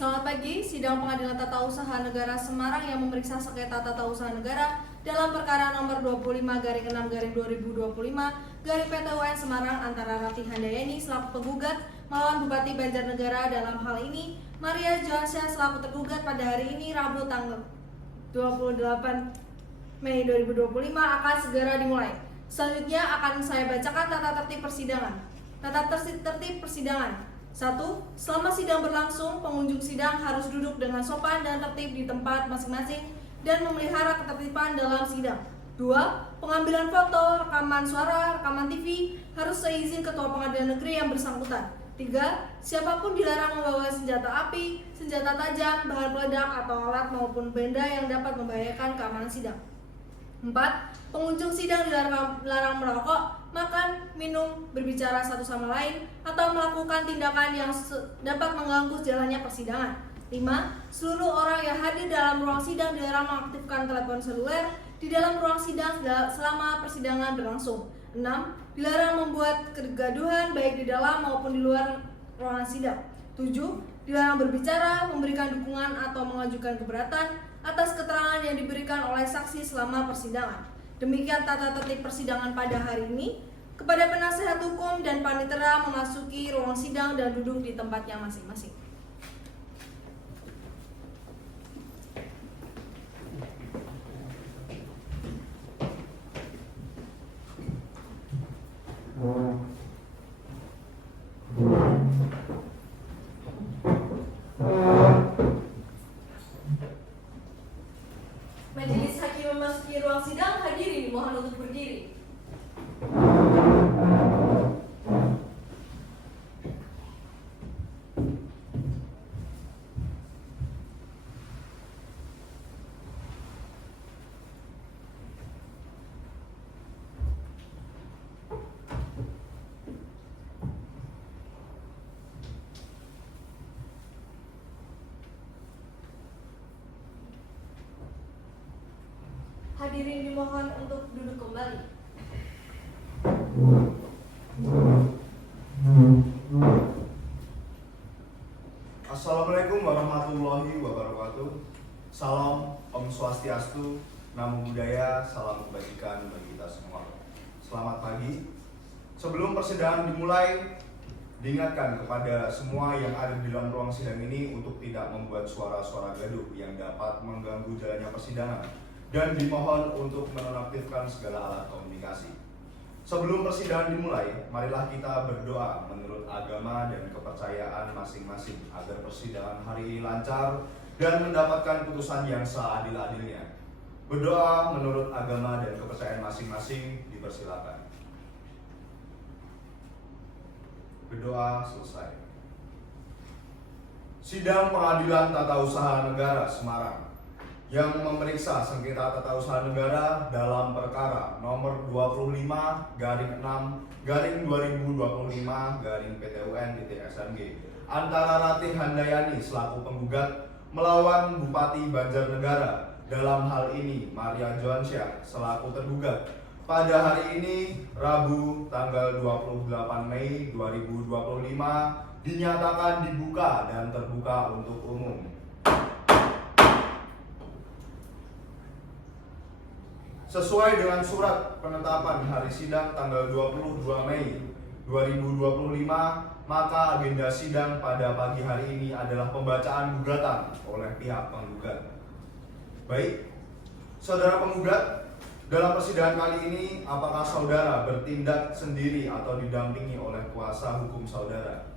Selamat pagi, sidang pengadilan tata usaha negara Semarang yang memeriksa sengketa tata usaha negara dalam perkara nomor 25/6/2025 PT UN Semarang antara Ratih Handayani selaku penggugat melawan Bupati Banjarnegara. Dalam hal ini, Maria Joansyah selaku tergugat pada hari ini Rabu tanggal 28 Mei 2025 akan segera dimulai. Selanjutnya akan saya bacakan tata tertib persidangan. Tata tertib persidangan. 1. Selama sidang berlangsung, pengunjung sidang harus duduk dengan sopan dan tertib di tempat masing-masing dan memelihara ketertiban dalam sidang. 2. Pengambilan foto, rekaman suara, rekaman TV harus seizin Ketua Pengadilan Negeri yang bersangkutan. 3. Siapapun dilarang membawa senjata api, senjata tajam, bahan peledak atau alat maupun benda yang dapat membahayakan keamanan sidang. 4. Pengunjung sidang dilarang merokok, makan, minum, berbicara satu sama lain, atau melakukan tindakan yang dapat mengganggu jalannya persidangan. 5. Seluruh orang yang hadir dalam ruang sidang dilarang mengaktifkan telepon seluler di dalam ruang sidang selama persidangan berlangsung. 6. Dilarang membuat kegaduhan baik di dalam maupun di luar ruangan sidang. 7. Dilarang berbicara, memberikan dukungan atau mengajukan keberatan atas keterangan yang diberikan oleh saksi selama persidangan. Demikian tata tertib persidangan pada hari ini. Kepada penasehat hukum dan panitera memasuki ruang sidang dan duduk di tempatnya masing-masing. Majelis hakim memasuki ruang sidang, hadirin dimohon untuk berdiri. Hadirin dimohon untuk duduk kembali. Assalamualaikum warahmatullahi wabarakatuh. Salam Om Swastiastu, Namo Buddhaya, salam kebajikan bagi kita semua. Selamat pagi. Sebelum persidangan dimulai, diingatkan kepada semua yang ada di dalam ruang sidang ini untuk tidak membuat suara-suara gaduh yang dapat mengganggu jalannya persidangan, dan dimohon untuk menonaktifkan segala alat komunikasi. Sebelum persidangan dimulai, marilah kita berdoa menurut agama dan kepercayaan masing-masing agar persidangan hari ini lancar dan mendapatkan putusan yang seadil-adilnya. Berdoa menurut agama dan kepercayaan masing-masing, dipersilakan. Berdoa selesai. Sidang Pengadilan Tata Usaha Negara Semarang yang memeriksa sengketa tata usaha negara dalam perkara nomor 25/6/2025-PT UN-SMG antara Ratih Handayani selaku penggugat melawan Bupati Banjarnegara, dalam hal ini Maria Joansyah selaku tergugat, pada hari ini Rabu tanggal 28 Mei 2025 dinyatakan dibuka dan terbuka untuk umum. Sesuai dengan surat penetapan hari sidang tanggal 22 Mei 2025, maka agenda sidang pada pagi hari ini adalah pembacaan gugatan oleh pihak penggugat. Baik, saudara penggugat, dalam persidangan kali ini apakah saudara bertindak sendiri atau didampingi oleh kuasa hukum saudara?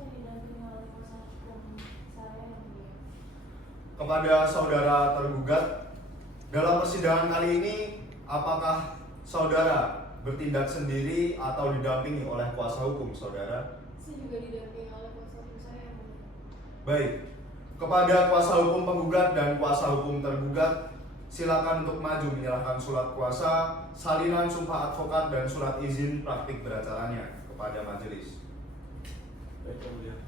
Saya didampingi oleh kuasa hukum saya yang mulia. Kepada saudara tergugat, dalam persidangan kali ini, apakah saudara bertindak sendiri atau didampingi oleh kuasa hukum saudara? Saya juga didampingi oleh kuasa hukum saya yang mulia. Baik, kepada kuasa hukum penggugat dan kuasa hukum tergugat, silakan untuk maju menyerahkan surat kuasa, salinan sumpah advokat dan surat izin praktik beracaranya kepada majelis. Baik, Yang Mulia.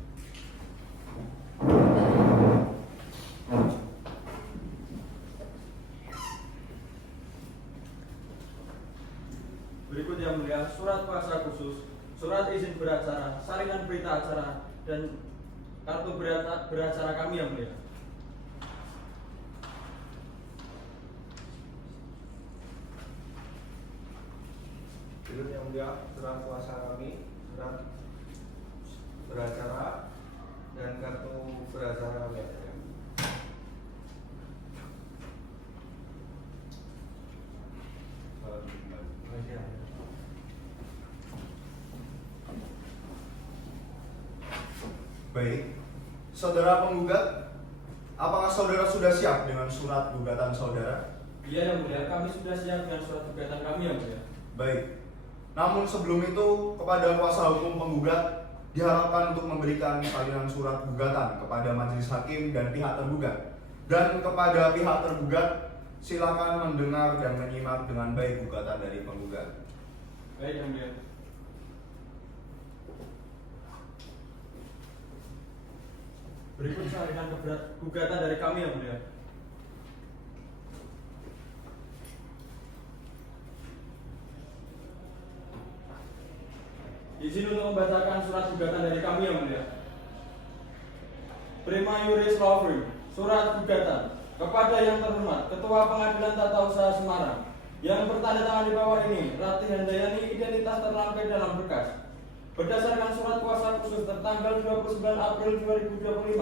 Berikut Yang Mulia, surat kuasa khusus, surat izin beracara, salinan berita acara, dan kartu beracara kami yang mulia. Berikut yang mulia, surat kuasa kami, surat beracara dan kartu beracara kami. Baik, saudara penggugat, apakah saudara sudah siap dengan surat gugatan saudara? Iya yang mulia, kami sudah siap dengan surat gugatan kami yang mulia. Baik, namun sebelum itu kepada kuasa hukum penggugat diharapkan untuk memberikan salinan surat gugatan kepada majelis hakim dan pihak tergugat. Dan kepada pihak tergugat, silakan mendengar dan menyimak dengan baik gugatan dari penggugat. Baik yang mulia. Berikut salinan gugatan dari kami yang mulia. Izin untuk membacakan surat gugatan dari kami yang mulia. Prima Juris Law Firm, surat gugatan kepada yang terhormat Ketua Pengadilan Tata Usaha Semarang yang bertanda tangan di bawah ini, Ratih Handayani, identitas terlampir dalam berkas. Berdasarkan surat kuasa khusus tertanggal 29 April 2025,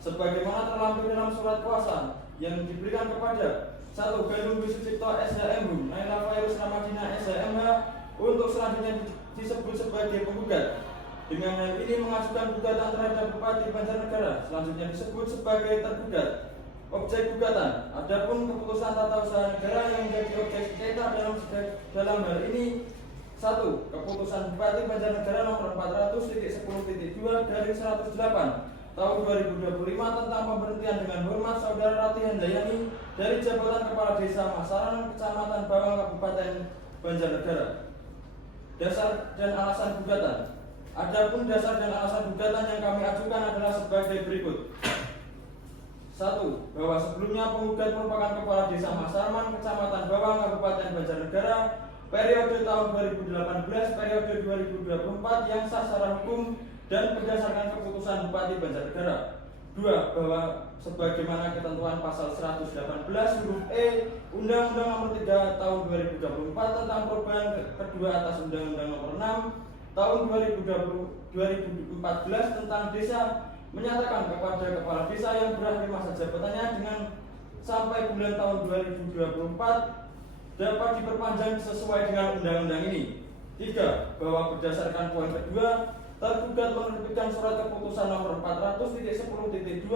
sebagaimana terlampir dalam surat kuasa yang diberikan kepada 1. Gandum Dwi Sucipto SHMH, Naila Fairuz Ramadina SHMH untuk selanjutnya disebut sebagai penggugat. Dengan hal ini mengajukan gugatan terhadap Bupati Banjarnegara, selanjutnya disebut sebagai tergugat. Objek gugatan, adapun keputusan tata usaha negara yang menjadi objek sengketa dalam hal ini 1. Keputusan Bupati Banjarnegara nomor 400.10.2 dari 108 tahun 2025 tentang pemberhentian dengan hormat Saudara Ratih Handayani dari jabatan Kepala Desa Masaran, Kecamatan Bawang, Kabupaten Banjarnegara. Dasar dan alasan gugatan. Adapun dasar dan alasan gugatan yang kami ajukan adalah sebagai berikut. 1. Bahwa sebelumnya penggugat merupakan Kepala Desa Masarman, Kecamatan Bawang, Kabupaten Banjarnegara, periode tahun 2018, periode 2024 yang sah secara hukum dan berdasarkan keputusan Bupati Banjarnegara. 2. Bahwa sebagaimana ketentuan pasal 118 huruf E Undang-Undang Nomor 3 Tahun 2024 tentang perubahan kedua atas Undang-Undang Nomor 6 Tahun 2014 tentang desa, menyatakan kepada kepala desa yang berakhir masa jabatannya dengan sampai bulan tahun 2024 dapat diperpanjang sesuai dengan undang-undang ini. 3. Bahwa berdasarkan poin kedua, tergugat menerbitkan surat keputusan nomor 400.10.2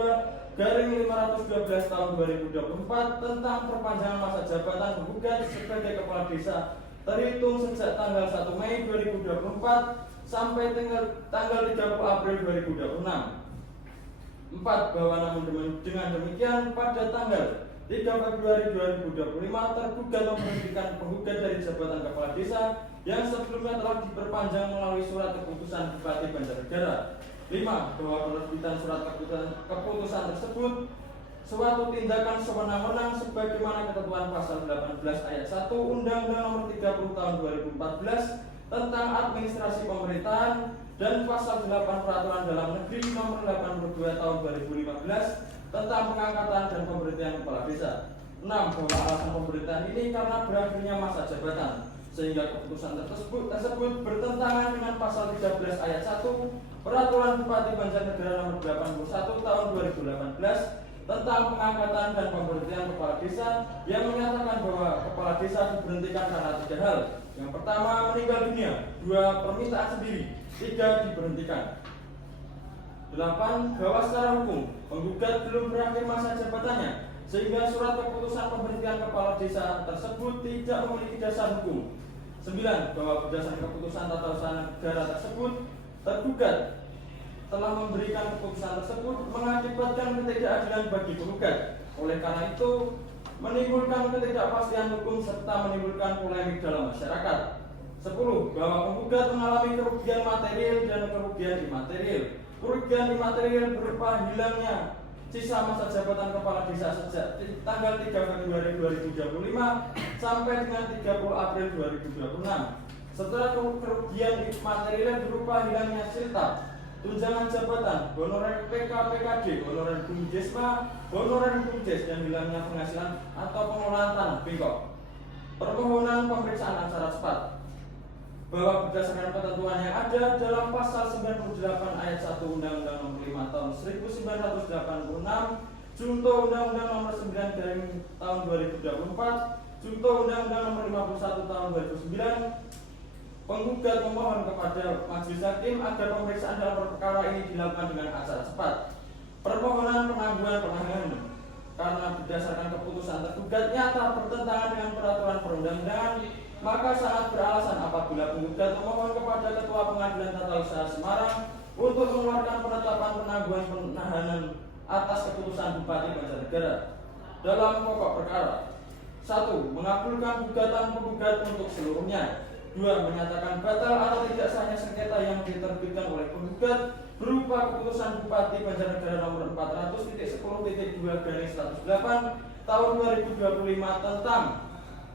garing 512 tahun 2024 tentang perpanjangan masa jabatan penggugat sebagai kepala desa terhitung sejak tanggal 1 Mei 2024 sampai tanggal 30 April 2026. 4. Bahwa namun dengan demikian pada tanggal 3 Februari 2025 tergugat memberhentikan penggugat dari jabatan kepala desa yang sebelumnya telah diperpanjang melalui surat keputusan Bupati Banjarnegara. 5. Bahwa penerbitan surat keputusan tersebut suatu tindakan sewenang-wenang sebagaimana ketentuan pasal 18 ayat 1 Undang-Undang Nomor 30 Tahun 2014 tentang administrasi pemerintahan dan pasal 8 Peraturan Dalam Negeri Nomor 82 Tahun 2015 tentang pengangkatan dan pemberhentian kepala desa. 6. Bahwa alasan pemberhentian ini karena berakhirnya masa jabatan, sehingga keputusan tersebut bertentangan dengan pasal 13 ayat 1 Peraturan Bupati Banjarnegara Nomor 81 Tahun 2018 tentang pengangkatan dan pemberhentian kepala desa yang menyatakan bahwa kepala desa diberhentikan karena 3 hal. Yang pertama, meninggal dunia. 2. Permintaan sendiri. 3. Diberhentikan. 8. Bahwa secara hukum penggugat belum berakhir masa jabatannya, sehingga surat keputusan pemberhentian kepala desa tersebut tidak memiliki dasar hukum. 9. Bahwa berdasarkan keputusan tata usaha negara tersebut, tergugat telah memberikan keputusan tersebut mengakibatkan ketidakadilan bagi penggugat. Oleh karena itu, menimbulkan ketidakpastian hukum serta menimbulkan polemik dalam masyarakat. 10. Bahwa penggugat mengalami kerugian material dan kerugian imaterial. Kerugian imaterial berupa hilangnya sisa masa jabatan kepala desa sejak tanggal 3 Februari 2025 sampai dengan 30 April 2026. Setelah kerugian material berupa hilangnya siltap tunjangan jabatan, honorer PK, PKD, honorer BUMDesma, honorer BUMDes, dan hilangnya penghasilan atau pengelolaan tanah bengkok. Permohonan pemeriksaan acara cepat bahwa berdasarkan ketentuan yang ada dalam pasal 98 ayat 1 Undang-Undang Nomor 5 Tahun 1986, Junto Undang-Undang Nomor 9 dari tahun 2024, Junto Undang-Undang Nomor 51 tahun 2009, penggugat memohon kepada majelis hakim agar pemeriksaan dalam perkara ini dilakukan dengan acara cepat. Permohonan penangguhan penahanan karena berdasarkan keputusan tergugat nyata bertentangan dengan peraturan perundang-undangan, maka sangat beralasan apabila penggugat memohon kepada Ketua Pengadilan Tata Usaha Semarang untuk mengeluarkan penetapan penangguhan penahanan atas keputusan Bupati Banjarnegara dalam pokok perkara. 1. Mengabulkan gugatan penggugat untuk seluruhnya. 2. Menyatakan batal atau tidak sahnya sengketa yang diterbitkan oleh penggugat berupa keputusan Bupati Banjarnegara nomor 400.10.2/108 tahun 2025 tentang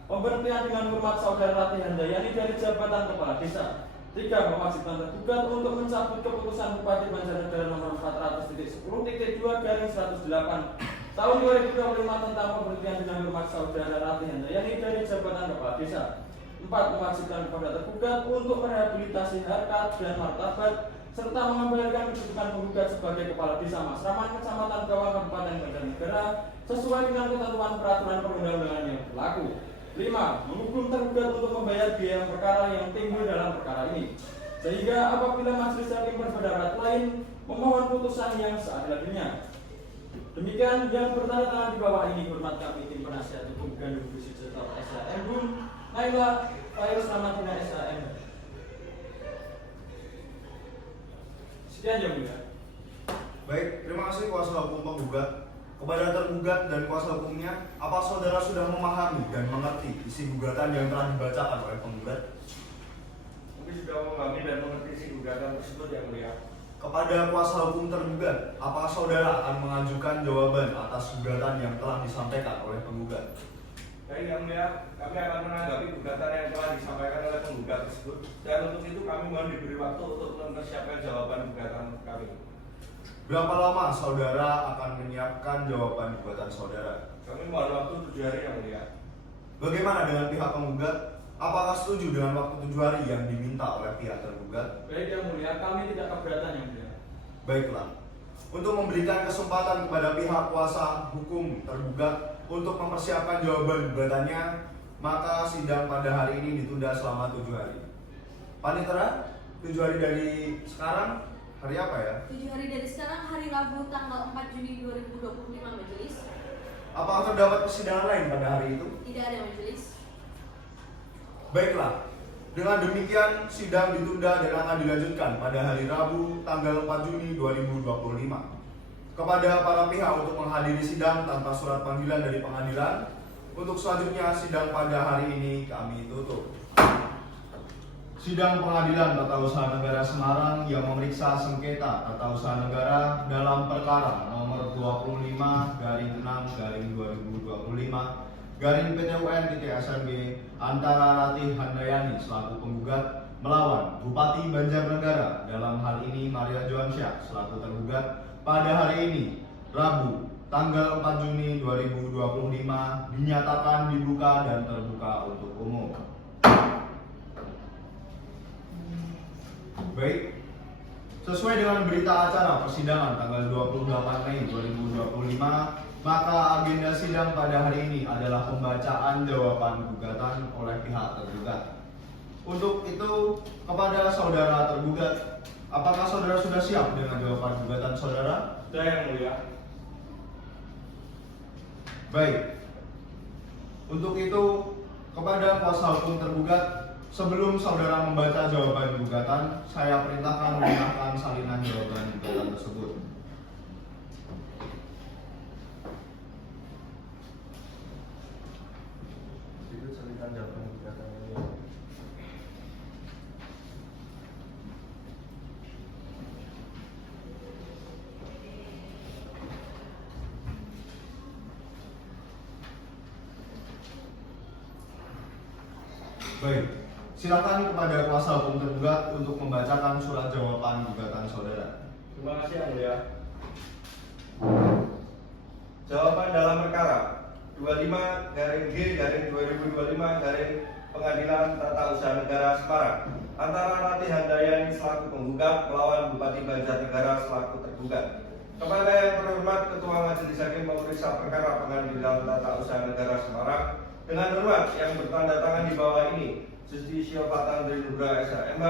pemberhentian dengan hormat Saudara Ratih Handayani dari jabatan Kepala Desa. 3. Mewajibkan tergugat untuk mencabut keputusan Bupati Banjarnegara nomor 400.10.2/108 tahun 2025 tentang pemberhentian dengan hormat Saudara Ratih Handayani dari jabatan Kepala Desa. 4. Mewajibkan kepada tergugat untuk merehabilitasi harkat dan martabat serta mengembalikan kedudukan penggugat sebagai Kepala Desa Masraman, Kecamatan Bawang, Kabupaten Banjarnegara sesuai dengan ketentuan peraturan perundang-undangan yang berlaku. 5. Menghukum tergugat untuk membayar biaya perkara yang timbul dalam perkara ini, sehingga apabila majelis hakim berpendapat lain, memohon putusan yang seadil-adilnya. Demikian yang bertanda tangan di bawah ini. Hormat kami tim penasihat hukum Gandum Gusi Setor SHM Bun Naila Fairuz Ramadina SHM. Sekian yang mulia. Baik, terima kasih kuasa hukum penggugat. Kepada tergugat dan kuasa hukumnya, apa saudara sudah memahami dan mengerti isi gugatan yang telah dibacakan oleh penggugat? Kami sudah memahami dan mengerti isi gugatan tersebut yang mulia. Kepada kuasa hukum tergugat, apakah saudara akan mengajukan jawaban atas gugatan yang telah disampaikan oleh penggugat? Baik yang mulia, kami akan menanggapi gugatan yang telah disampaikan oleh penggugat tersebut, dan untuk itu kami mohon diberi waktu untuk mempersiapkan jawaban gugatan kami. Berapa lama saudara akan menyiapkan jawaban gugatan saudara? Kami mohon waktu 7 hari yang mulia. Bagaimana dengan pihak penggugat? Apakah setuju dengan waktu 7 hari yang diminta oleh pihak tergugat? Baik yang mulia, kami tidak keberatan yang mulia. Baiklah. Untuk memberikan kesempatan kepada pihak kuasa hukum tergugat untuk mempersiapkan jawaban gugatannya, maka sidang pada hari ini ditunda selama 7 hari. Panitera, 7 hari dari sekarang, hari apa ya? 7 hari dari sekarang, hari Rabu tanggal 4 Juni 2025 majelis. Apakah terdapat persidangan lain pada hari itu? Tidak ada majelis. Baiklah. Dengan demikian, sidang ditunda dan akan dilanjutkan pada hari Rabu tanggal 4 Juni 2025. Kepada para pihak untuk menghadiri sidang tanpa surat panggilan dari pengadilan. Untuk selanjutnya, sidang pada hari ini kami tutup. Sidang Pengadilan Tata Usaha Negara Semarang yang memeriksa sengketa tata usaha negara dalam perkara nomor 25/2025/PTUN-SMG antara Ratih Handayani selaku penggugat melawan Bupati Banjarnegara, dalam hal ini Maria Joansyah selaku tergugat, pada hari ini Rabu tanggal 4 Juni 2025 dinyatakan dibuka dan terbuka untuk umum. Baik, sesuai dengan berita acara persidangan tanggal 28 Mei 2025, maka agenda sidang pada hari ini adalah pembacaan jawaban gugatan oleh pihak tergugat. Untuk itu, kepada saudara tergugat, apakah saudara sudah siap dengan jawaban gugatan saudara? Sudah yang mulia. Baik. Untuk itu, kepada kuasa hukum tergugat, sebelum saudara membaca jawaban gugatan, saya perintahkan menyerahkan salinan jawaban gugatan tersebut. Itu salinan jawaban gugatan ini. Baik, Silakan kepada kuasa hukum tergugat untuk membacakan surat jawaban gugatan saudara. Terima kasih Yang Mulia. Jawaban dalam perkara 25-G-2025 Pengadilan Tata Usaha Negara Semarang antara Ratih Handayani selaku penggugat melawan Bupati Banjarnegara selaku tergugat. Kepada yang terhormat Ketua Majelis Hakim Pemeriksa Perkara Pengadilan Tata Usaha Negara Semarang, dengan hormat yang bertanda tangan di bawah ini, Justisio Fatandri Nugra SHMH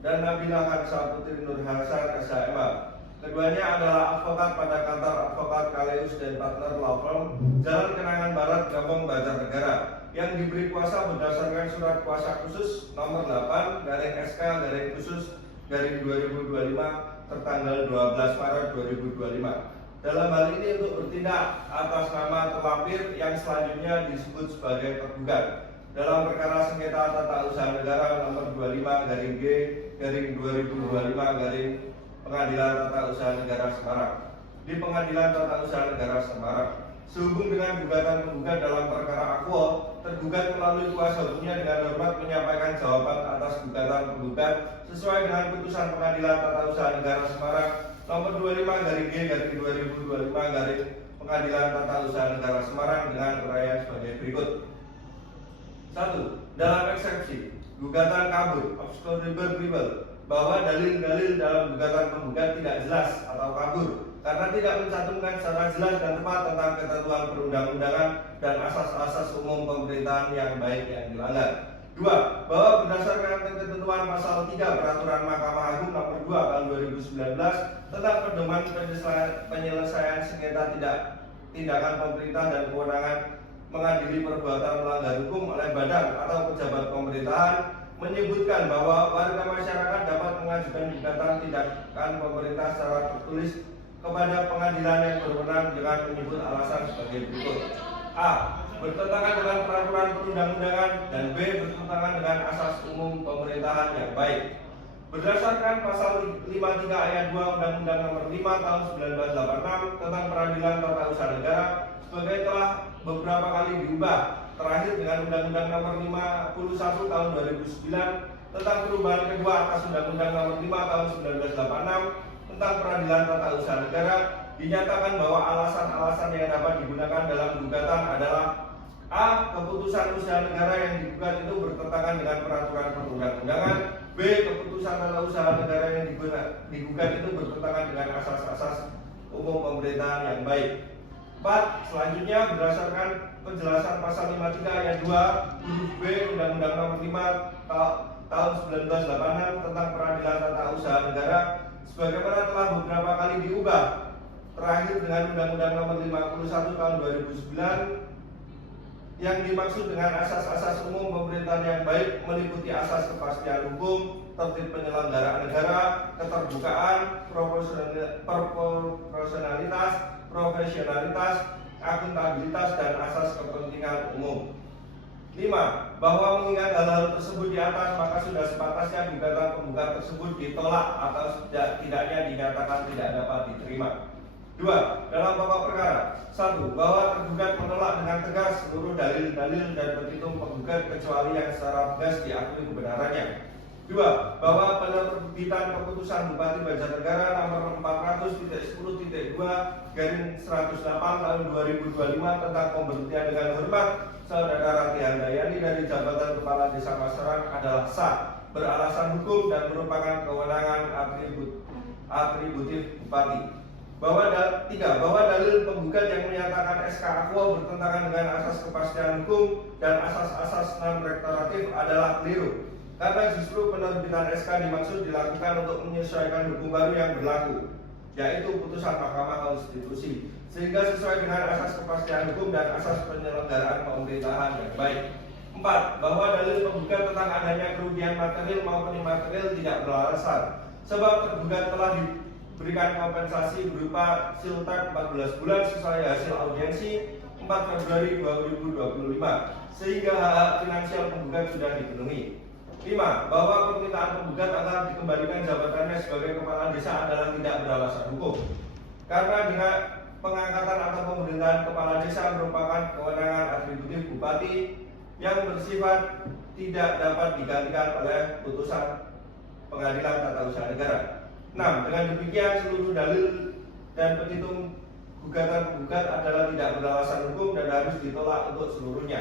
dan Nabila Hansa Putri Nur Hasan SHMH. Keduanya adalah advokat pada kantor advokat Kaleus dan Partner Law Firm, Jalan Kenangan Barat, Gambong, Banjarnegara, yang diberi kuasa berdasarkan surat kuasa khusus nomor 8/SK/khusus/2025 tertanggal 12 Maret 2025. Dalam hal ini untuk bertindak atas nama terlampir yang selanjutnya disebut sebagai tergugat dalam perkara sengketa tata usaha negara nomor 25-G-2025 Pengadilan Tata Usaha Negara Semarang di Pengadilan Tata Usaha Negara Semarang. Sehubung dengan gugatan penggugat dalam perkara akuo, tergugat melalui kuasa hukumnya dengan hormat menyampaikan jawaban atas gugatan penggugat sesuai dengan putusan Pengadilan Tata Usaha Negara Semarang nomor 25-G-2025 Pengadilan Tata Usaha Negara Semarang dengan uraian sebagai berikut. 1. Dalam eksepsi gugatan kabur obscurable bahwa dalil-dalil dalam gugatan penggugat tidak jelas atau kabur karena tidak mencantumkan secara jelas dan tepat tentang ketentuan perundang-undangan dan asas-asas umum pemerintahan yang baik yang dilanggar. 2. Bahwa berdasarkan ketentuan pasal 3 Peraturan Mahkamah Agung nomor 2 tahun 2019 tentang pedoman penyelesaian sengketa tindakan pemerintah dan kewenangan mengadili perbuatan melanggar hukum oleh badan atau pejabat pemerintahan, menyebutkan bahwa warga masyarakat dapat mengajukan gugatan tindakan pemerintah secara tertulis kepada pengadilan yang berwenang dengan menyebut alasan sebagai berikut. A. Bertentangan dengan peraturan perundang-undangan, dan B. Bertentangan dengan asas umum pemerintahan yang baik. Berdasarkan pasal 53 ayat 2 Undang-Undang Nomor 5 Tahun 1986 tentang Peradilan Tata Usaha Negara sebagai telah beberapa kali diubah, terakhir dengan Undang-Undang Nomor 51 Tahun 2009 tentang perubahan kedua atas Undang-Undang Nomor 5 Tahun 1986 tentang Peradilan Tata Usaha Negara, dinyatakan bahwa alasan-alasan yang dapat digunakan dalam gugatan adalah: A. Keputusan usaha negara yang digugat itu bertentangan dengan peraturan perundang-undangan. B. Keputusan tata usaha negara yang digugat itu bertentangan dengan asas-asas umum pemerintahan yang baik. 4. Selanjutnya berdasarkan penjelasan pasal 53 ayat 2 huruf B Undang-Undang Nomor 5 Tahun 1986 tentang Peradilan Tata Usaha Negara sebagaimana telah beberapa kali diubah, terakhir dengan Undang-Undang Nomor 51 Tahun 2009, yang dimaksud dengan asas-asas umum pemerintahan yang baik meliputi asas kepastian hukum, tertib penyelenggaraan negara, keterbukaan, proporsionalitas, profesionalitas, akuntabilitas, dan asas kepentingan umum. 5. Bahwa mengingat hal-hal tersebut di atas, maka sudah sepantasnya gugatan penggugat tersebut ditolak atau tidaknya dinyatakan tidak dapat diterima. 2. Dalam pokok perkara 1. Bahwa tergugat menolak dengan tegas seluruh dalil-dalil dan petitum penggugat kecuali yang secara tegas diakui kebenarannya. 2. Bahwa penerbitan keputusan Bupati Banjarnegara nomor 400.10.2/108 tahun 2025 tentang pemberhentian dengan hormat Saudara Ratih Handayani dari jabatan Kepala Desa Maserang adalah sah, beralasan hukum, dan merupakan kewenangan atributif Bupati. 3. Bahwa dalil penggugat yang menyatakan SK Akuo bertentangan dengan asas kepastian hukum dan asas-asas non-rektoratif adalah keliru, karena justru penerbitan SK dimaksud dilakukan untuk menyesuaikan hukum baru yang berlaku, yaitu putusan Mahkamah Konstitusi, sehingga sesuai dengan asas kepastian hukum dan asas penyelenggaraan pemerintahan yang baik. 4. Bahwa dalil penggugat tentang adanya kerugian material maupun imaterial tidak beralasan, sebab tergugat telah diberikan kompensasi berupa siltag 14 bulan sesuai hasil audiensi 4 Februari 2025, sehingga hak finansial penggugat sudah dipenuhi. 5. Bahwa permintaan penggugat agar dikembalikan jabatannya sebagai kepala desa adalah tidak beralasan hukum, karena dengan pengangkatan atau pemerintahan kepala desa merupakan kewenangan atributif bupati yang bersifat tidak dapat digantikan oleh putusan Pengadilan Tata Usaha Negara. 6. Dengan demikian seluruh dalil dan petitum gugatan penggugat adalah tidak beralasan hukum dan harus ditolak untuk seluruhnya.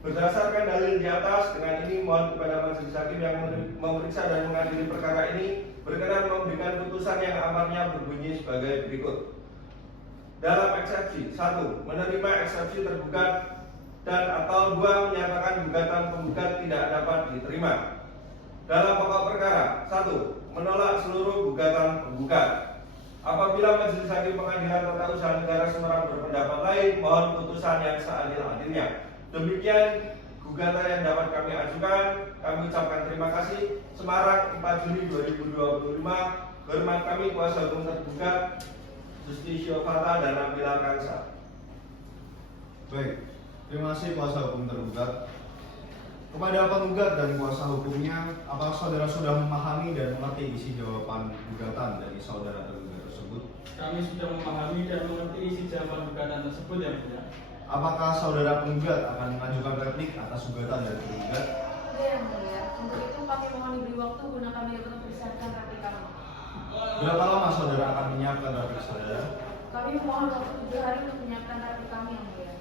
Berdasarkan dalil di atas, dengan ini mohon kepada majelis hakim yang memeriksa dan mengadili perkara ini berkenan memberikan putusan yang amarnya berbunyi sebagai berikut. Dalam eksepsi 1. Menerima eksepsi tergugat dan atau 2. Menyatakan gugatan penggugat tidak dapat diterima. Dalam pokok perkara 1. Menolak seluruh gugatan penggugat. Apabila Majelis Hakim Pengadilan Tata Usaha Negara Semarang berpendapat lain, mohon putusan yang seadil-adilnya. Demikian gugatan yang dapat kami ajukan. Kami ucapkan terima kasih. Semarang 4 Juni 2025. Hormat kami kuasa hukum tergugat Justisio Fata dan Nabila Kansa. Baik, terima kasih kuasa hukum tergugat. Kepada penggugat dan kuasa hukumnya, apakah saudara sudah memahami dan mengerti isi jawaban gugatan dari saudara tergugat tersebut? Kami sudah memahami dan mengerti isi jawaban gugatan tersebut, yang mulia. Apakah saudara penggugat akan mengajukan replik atas gugatan dari tergugat? Ya, yang mulia. Untuk itu kami mohon diberi waktu guna kami dapat mempersiapkan replik kami. Berapa lama saudara akan menyiapkan replik saudara? Kami mohon waktu 7 hari untuk menyiapkan replik kami, yang mulia.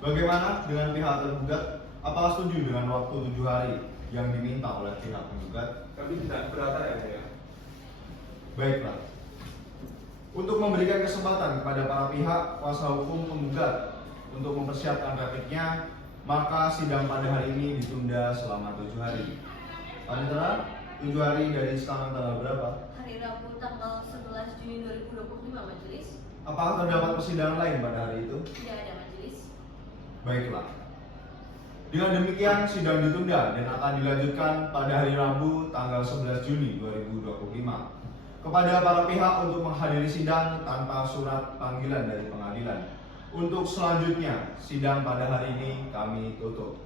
Bagaimana dengan pihak tergugat? Apakah setuju dengan waktu 7 hari yang diminta oleh pihak penggugat? Kami tidak keberatan ya, mulia. Baiklah. Untuk memberikan kesempatan kepada para pihak kuasa hukum penggugat untuk mempersiapkan repliknya, maka sidang pada hari ini ditunda selama 7 hari. Panitera, 7 hari dari sekarang tanggal berapa? Hari Rabu tanggal 11 Juni 2025, majelis. Apakah terdapat persidangan lain pada hari itu? Tidak ada, majelis. Baiklah. Dengan demikian sidang ditunda dan akan dilanjutkan pada hari Rabu tanggal 11 Juni 2025. Kepada para pihak untuk menghadiri sidang tanpa surat panggilan dari pengadilan. Untuk selanjutnya, sidang pada hari ini kami tutup.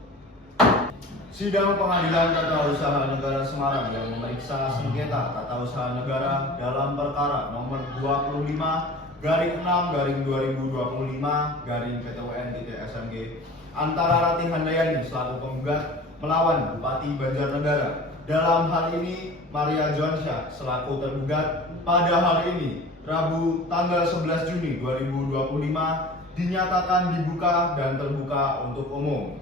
Sidang Pengadilan Tata Usaha Negara Semarang yang memeriksa sengketa tata usaha negara dalam perkara nomor 25/2025/PTUN-SMG antara Ratih Handayani selaku penggugat melawan Bupati Banjarnegara. Dalam hal ini Maria Joansyah selaku tergugat pada hari ini Rabu tanggal 11 Juni 2025 dinyatakan dibuka dan terbuka untuk umum.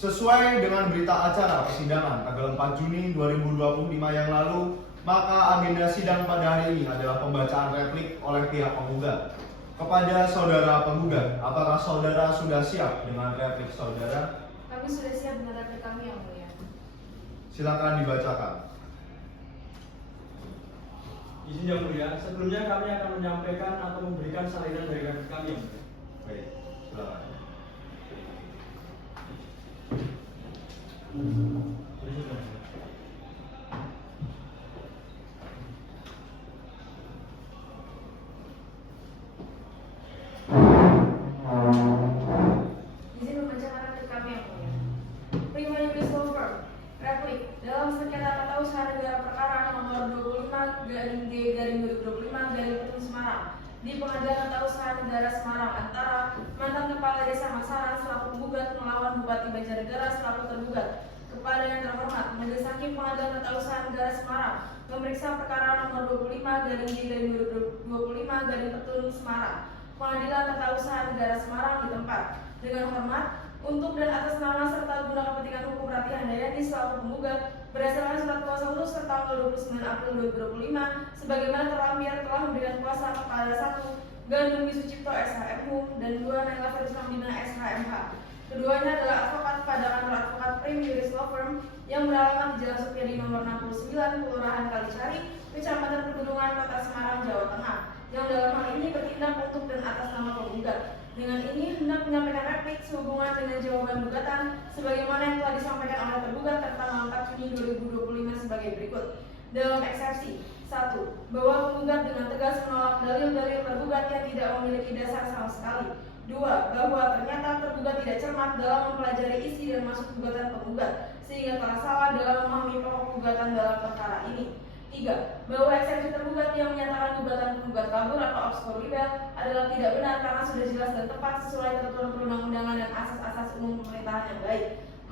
Sesuai dengan berita acara persidangan tanggal 4 Juni 2025 yang lalu, maka agenda sidang pada hari ini adalah pembacaan replik oleh pihak penggugat. Kepada saudara penggugat, apakah saudara sudah siap dengan replik saudara? Kami sudah siap dengan replik kami, yang mulia. Silakan dibacakan. Izin yang mulia, sebelumnya kami akan menyampaikan atau memberikan salinan dari replik kami, yang mulia. Baik, silakan. Izin membacakan replik kami, yang mulia. Prima Juris Law Firm. Replik. Dalam sengketa tata usaha negara perkara nomor 25/G/2025 Semarang di Pengadilan Tata Usaha Negara Semarang antara mantan Kepala Desa Masaran selaku penggugat melawan Bupati Banjarnegara selaku tergugat. Kepada yang terhormat, Majelis Hakim Pengadilan Tata Usaha Negara Semarang memeriksa perkara nomor 25/G/2025 Semarang. Pengadilan Tata Usaha Negara Semarang di tempat. Dengan hormat, untuk dan atas nama serta guna kepentingan hukum Ratih Handayani selaku penggugat berdasarkan surat kuasa khusus tertanggal 29 April 2025 sebagaimana terlampir telah memberikan kuasa kepada 1. Gandum Sucipto SHMU dan 2. Naila Ferislamdina SHMH. Keduanya adalah advokat pada kantor advokat Prim Juris Law Firm yang beralamat di Jalan Supriyadi nomor 69, Kelurahan Kalicari, Kecamatan Pegunungan, Kota Semarang, Jawa Tengah, yang dalam hal ini bertindak untuk dan atas nama penggugat. Dengan ini hendak menyampaikan replik sehubungan dengan jawaban gugatan sebagaimana yang telah disampaikan oleh tergugat tertanggal 4 Juni 2025 sebagai berikut. Dalam eksepsi 1. Bahwa penggugat dengan tegas menolak dalil-dalil tergugat yang tidak memiliki dasar sama sekali. 2. Bahwa ternyata tergugat tidak cermat dalam mempelajari isi dan maksud gugatan penggugat sehingga telah salah dalam memahami pokok gugatan dalam perkara ini. 3. Bahwa eksepsi tergugat yang menyatakan gugatan penggugat kabur atau obskur libel adalah tidak benar karena sudah jelas dan tepat sesuai ketentuan perundang-undangan dan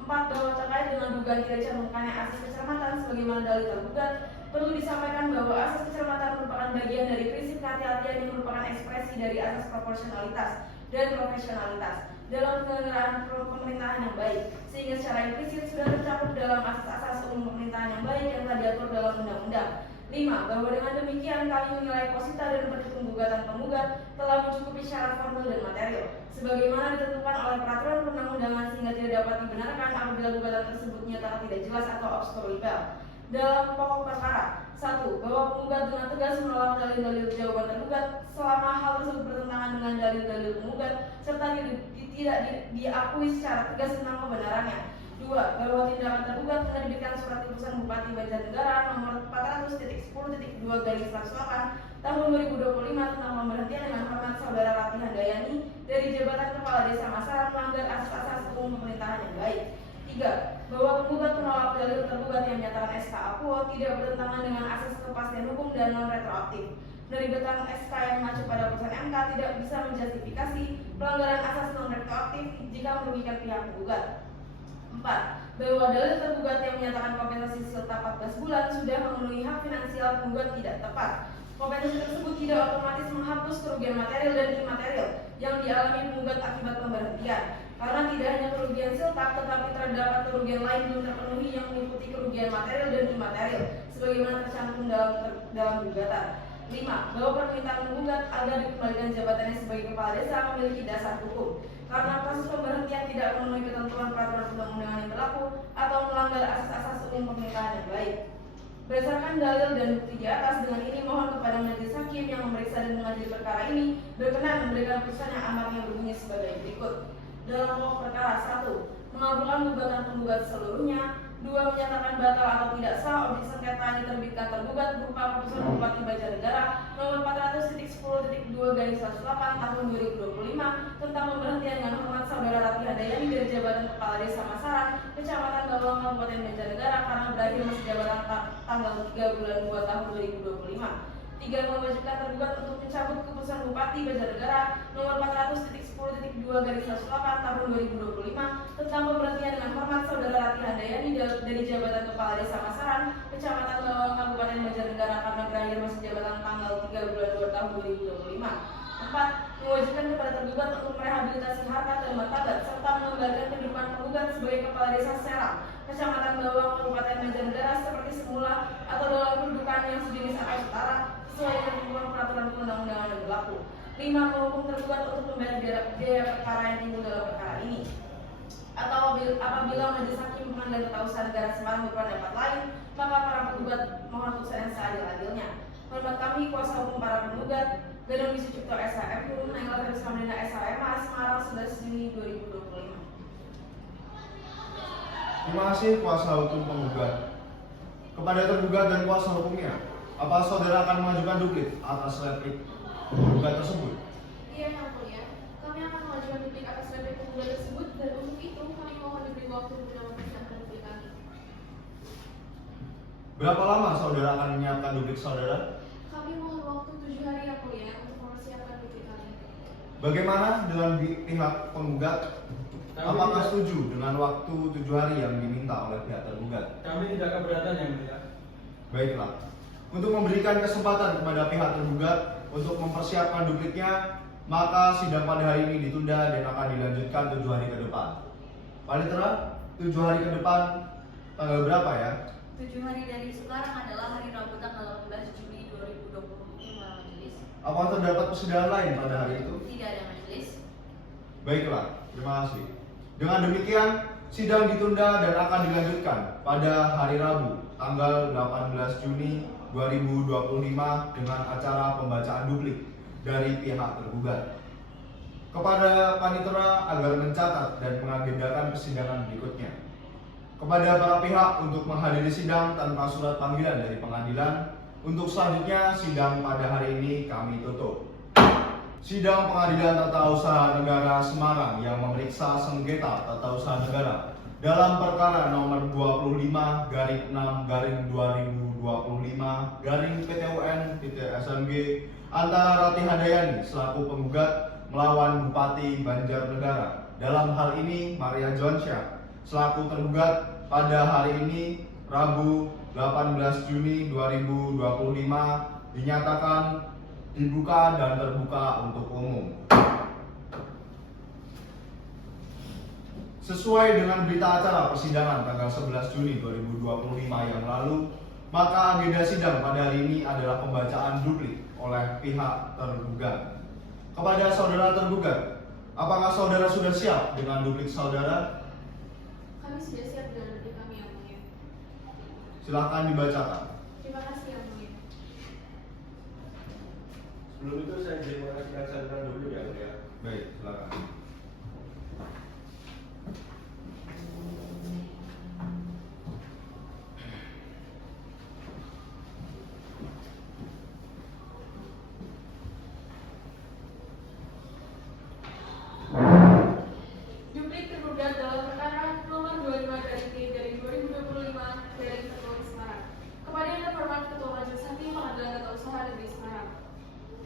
4. Bahwa terkait dengan dugaan tidak dicantumkannya asas kecermatan sebagaimana dalil tergugat, perlu disampaikan bahwa asas kecermatan merupakan bagian dari prinsip kehati-hatian yang merupakan ekspresi dari asas proporsionalitas dan profesionalitas dalam penyelenggaraan pemerintahan yang baik, sehingga secara implisit sudah tercakup dalam asas-asas umum pemerintahan yang baik yang telah diatur dalam undang-undang. 5. Bahwa dengan demikian kami menilai posita dan petitum gugatan penggugat telah mencukupi syarat formil dan material sebagaimana ditentukan oleh peraturan perundang-undangan sehingga tidak dapat dibenarkan apabila gugatan tersebut nyata tidak jelas atau obskur libel. Dalam pokok perkara 1. Bahwa penggugat dengan tegas menolak dalil-dalil jawaban tergugat selama hal tersebut bertentangan dengan dalil-dalil penggugat serta tidak diakui secara tegas tentang kebenarannya. 2. Bahwa tindakan tergugat menerbitkan surat keputusan Bupati Banjarnegara nomor 400.10.2/8 tahun 2025 tentang pemberhentian dengan hormat Saudara Ratih Handayani dari jabatan Kepala Desa Masaran melanggar asas-asas umum pemerintahan yang baik. 3. Bahwa penggugat menolak dalil tergugat yang menyatakan SK Akuo tidak bertentangan dengan asas kepastian hukum dan non retroaktif. Penerbitan SK yang mengacu pada putusan MK tidak bisa menjustifikasi pelanggaran asas non retroaktif jika merugikan pihak penggugat. 4. Bahwa dalil tergugat yang menyatakan kompensasi silta 14 bulan sudah memenuhi hak finansial penggugat tidak tepat. Kompensasi tersebut tidak otomatis menghapus kerugian material dan imaterial yang dialami penggugat akibat pemberhentian, karena tidak hanya kerugian silta tetapi terdapat kerugian lain belum terpenuhi yang meliputi kerugian material dan imaterial sebagaimana tercantum dalam gugatan. 5. Bahwa permintaan penggugat agar dikembalikan jabatannya sebagai kepala desa memiliki dasar hukum karena proses pemberhentian tidak memenuhi ketentuan peraturan undang-undangan yang berlaku atau melanggar asas-asas umum pemerintahan yang baik. Berdasarkan dalil dan bukti di atas, dengan ini mohon kepada majelis hakim yang memeriksa dan mengadili perkara ini berkenan memberikan putusan yang amarnya berbunyi sebagai berikut. Dalam pokok perkara 1. Mengabulkan gugatan penggugat seluruhnya. 2. Menyatakan batal atau tidak sah objek sengketa yang diterbitkan tergugat berupa keputusan Bupati Banjarnegara nomor 400.10.2/8 tahun 2025 tentang pemberhentian dengan hormat Saudara Ratih Handayani dari jabatan Kepala Desa Masaran, Kecamatan Bawang, Kabupaten Banjarnegara karena berakhir masa jabatan tanggal 3 bulan 2 tahun 2025. 3. Mewajibkan tergugat untuk mencabut keputusan Bupati Banjarnegara nomor 400.10.2/8 tahun 2025 tentang pemberhentian dengan hormat Saudara Ratih Handayani dari jabatan Kepala Desa Masaran, Kecamatan Bawang, Kabupaten Banjarnegara karena berakhir masa jabatan tanggal 3 bulan 2 tahun 2025. 4. Mewajibkan kepada tergugat untuk merehabilitasi harta dan martabat serta mengembalikan kehidupan penggugat sebagai Kepala Desa Serang, Kecamatan Bawang, Kabupaten Banjarnegara seperti semula atau dalam kedudukan yang sejenis atau setara sesuai dengan ketentuan peraturan perundang-undangan yang berlaku. 5. Menghukum tergugat untuk membayar biaya perkara yang timbul dalam perkara ini. Atau apabila majelis hakim pengadilan tata usaha negara Semarang berpendapat lain, maka para penggugat mohon putusan yang seadil-adilnya. Hormat kami kuasa hukum para penggugat, Gadang Wissucipto SHFU, Naila Feris Kamdina SHMA, Semarang 11 Juni 2025. Terima kasih kuasa hukum penggugat. Kepada tergugat dan kuasa hukumnya, apa saudara akan mengajukan duplik atas replik penggugat tersebut? Iya, Yang Mulia. Kami akan mengajukan duplik atas replik penggugat tersebut dan untuk itu kami mohon diberi waktu guna mempersiapkan duplik kami. Berapa lama saudara akan menyiapkan duplik saudara? Kami mohon waktu 7 hari Yang Mulia untuk mempersiapkan duplik kami. Bagaimana dengan pihak penggugat? Apakah setuju dengan waktu 7 hari yang diminta oleh pihak tergugat? Kami tidak keberatan, Yang Mulia. Baiklah. Untuk memberikan kesempatan kepada pihak tergugat untuk mempersiapkan dupliknya, maka sidang pada hari ini ditunda dan akan dilanjutkan 7 hari ke depan. Panitera, 7 hari ke depan tanggal berapa ya? 7 hari dari sekarang adalah hari Rabu tanggal 18 Juli 2025 majelis. Apakah terdapat persidangan lain pada hari itu? Tidak ada majelis. Baiklah, terima kasih. Dengan demikian, sidang ditunda dan akan dilanjutkan pada hari Rabu tanggal 18 Juni 2025 dengan acara pembacaan duplik dari pihak tergugat. Kepada panitera agar mencatat dan mengagendakan persidangan berikutnya. Kepada para pihak untuk menghadiri sidang tanpa surat panggilan dari pengadilan. Untuk selanjutnya, sidang pada hari ini kami tutup. Sidang Pengadilan Tata Usaha Negara Semarang yang memeriksa sengketa tata usaha negara dalam perkara nomor 25/6/2025/PTUN/SMG antara Ratih Handayani selaku penggugat melawan Bupati Banjarnegara. Dalam hal ini Maria Joansyah selaku tergugat pada hari ini Rabu 18 Juni 2025 dinyatakan dibuka dan terbuka untuk umum. Sesuai dengan berita acara persidangan tanggal 11 Juni 2025 yang lalu, maka agenda sidang pada hari ini adalah pembacaan duplik oleh pihak tergugat. Kepada saudara tergugat, apakah saudara sudah siap dengan duplik saudara? Kami sudah siap dengan duplik kami, Yang Mulia. Silakan dibacakan. Terima kasih, Yang Mulia. Sebelum itu saya ingin mengajukan catatan dulu ya, Mulia. Baik, silakan. Duplik tergugat dalam perkara nomor 25/3/2025 dari Ketua Semarang. Kepada yang terhormat Ketua Majelis Hakim Pengadilan Tata Usaha Negeri Semarang.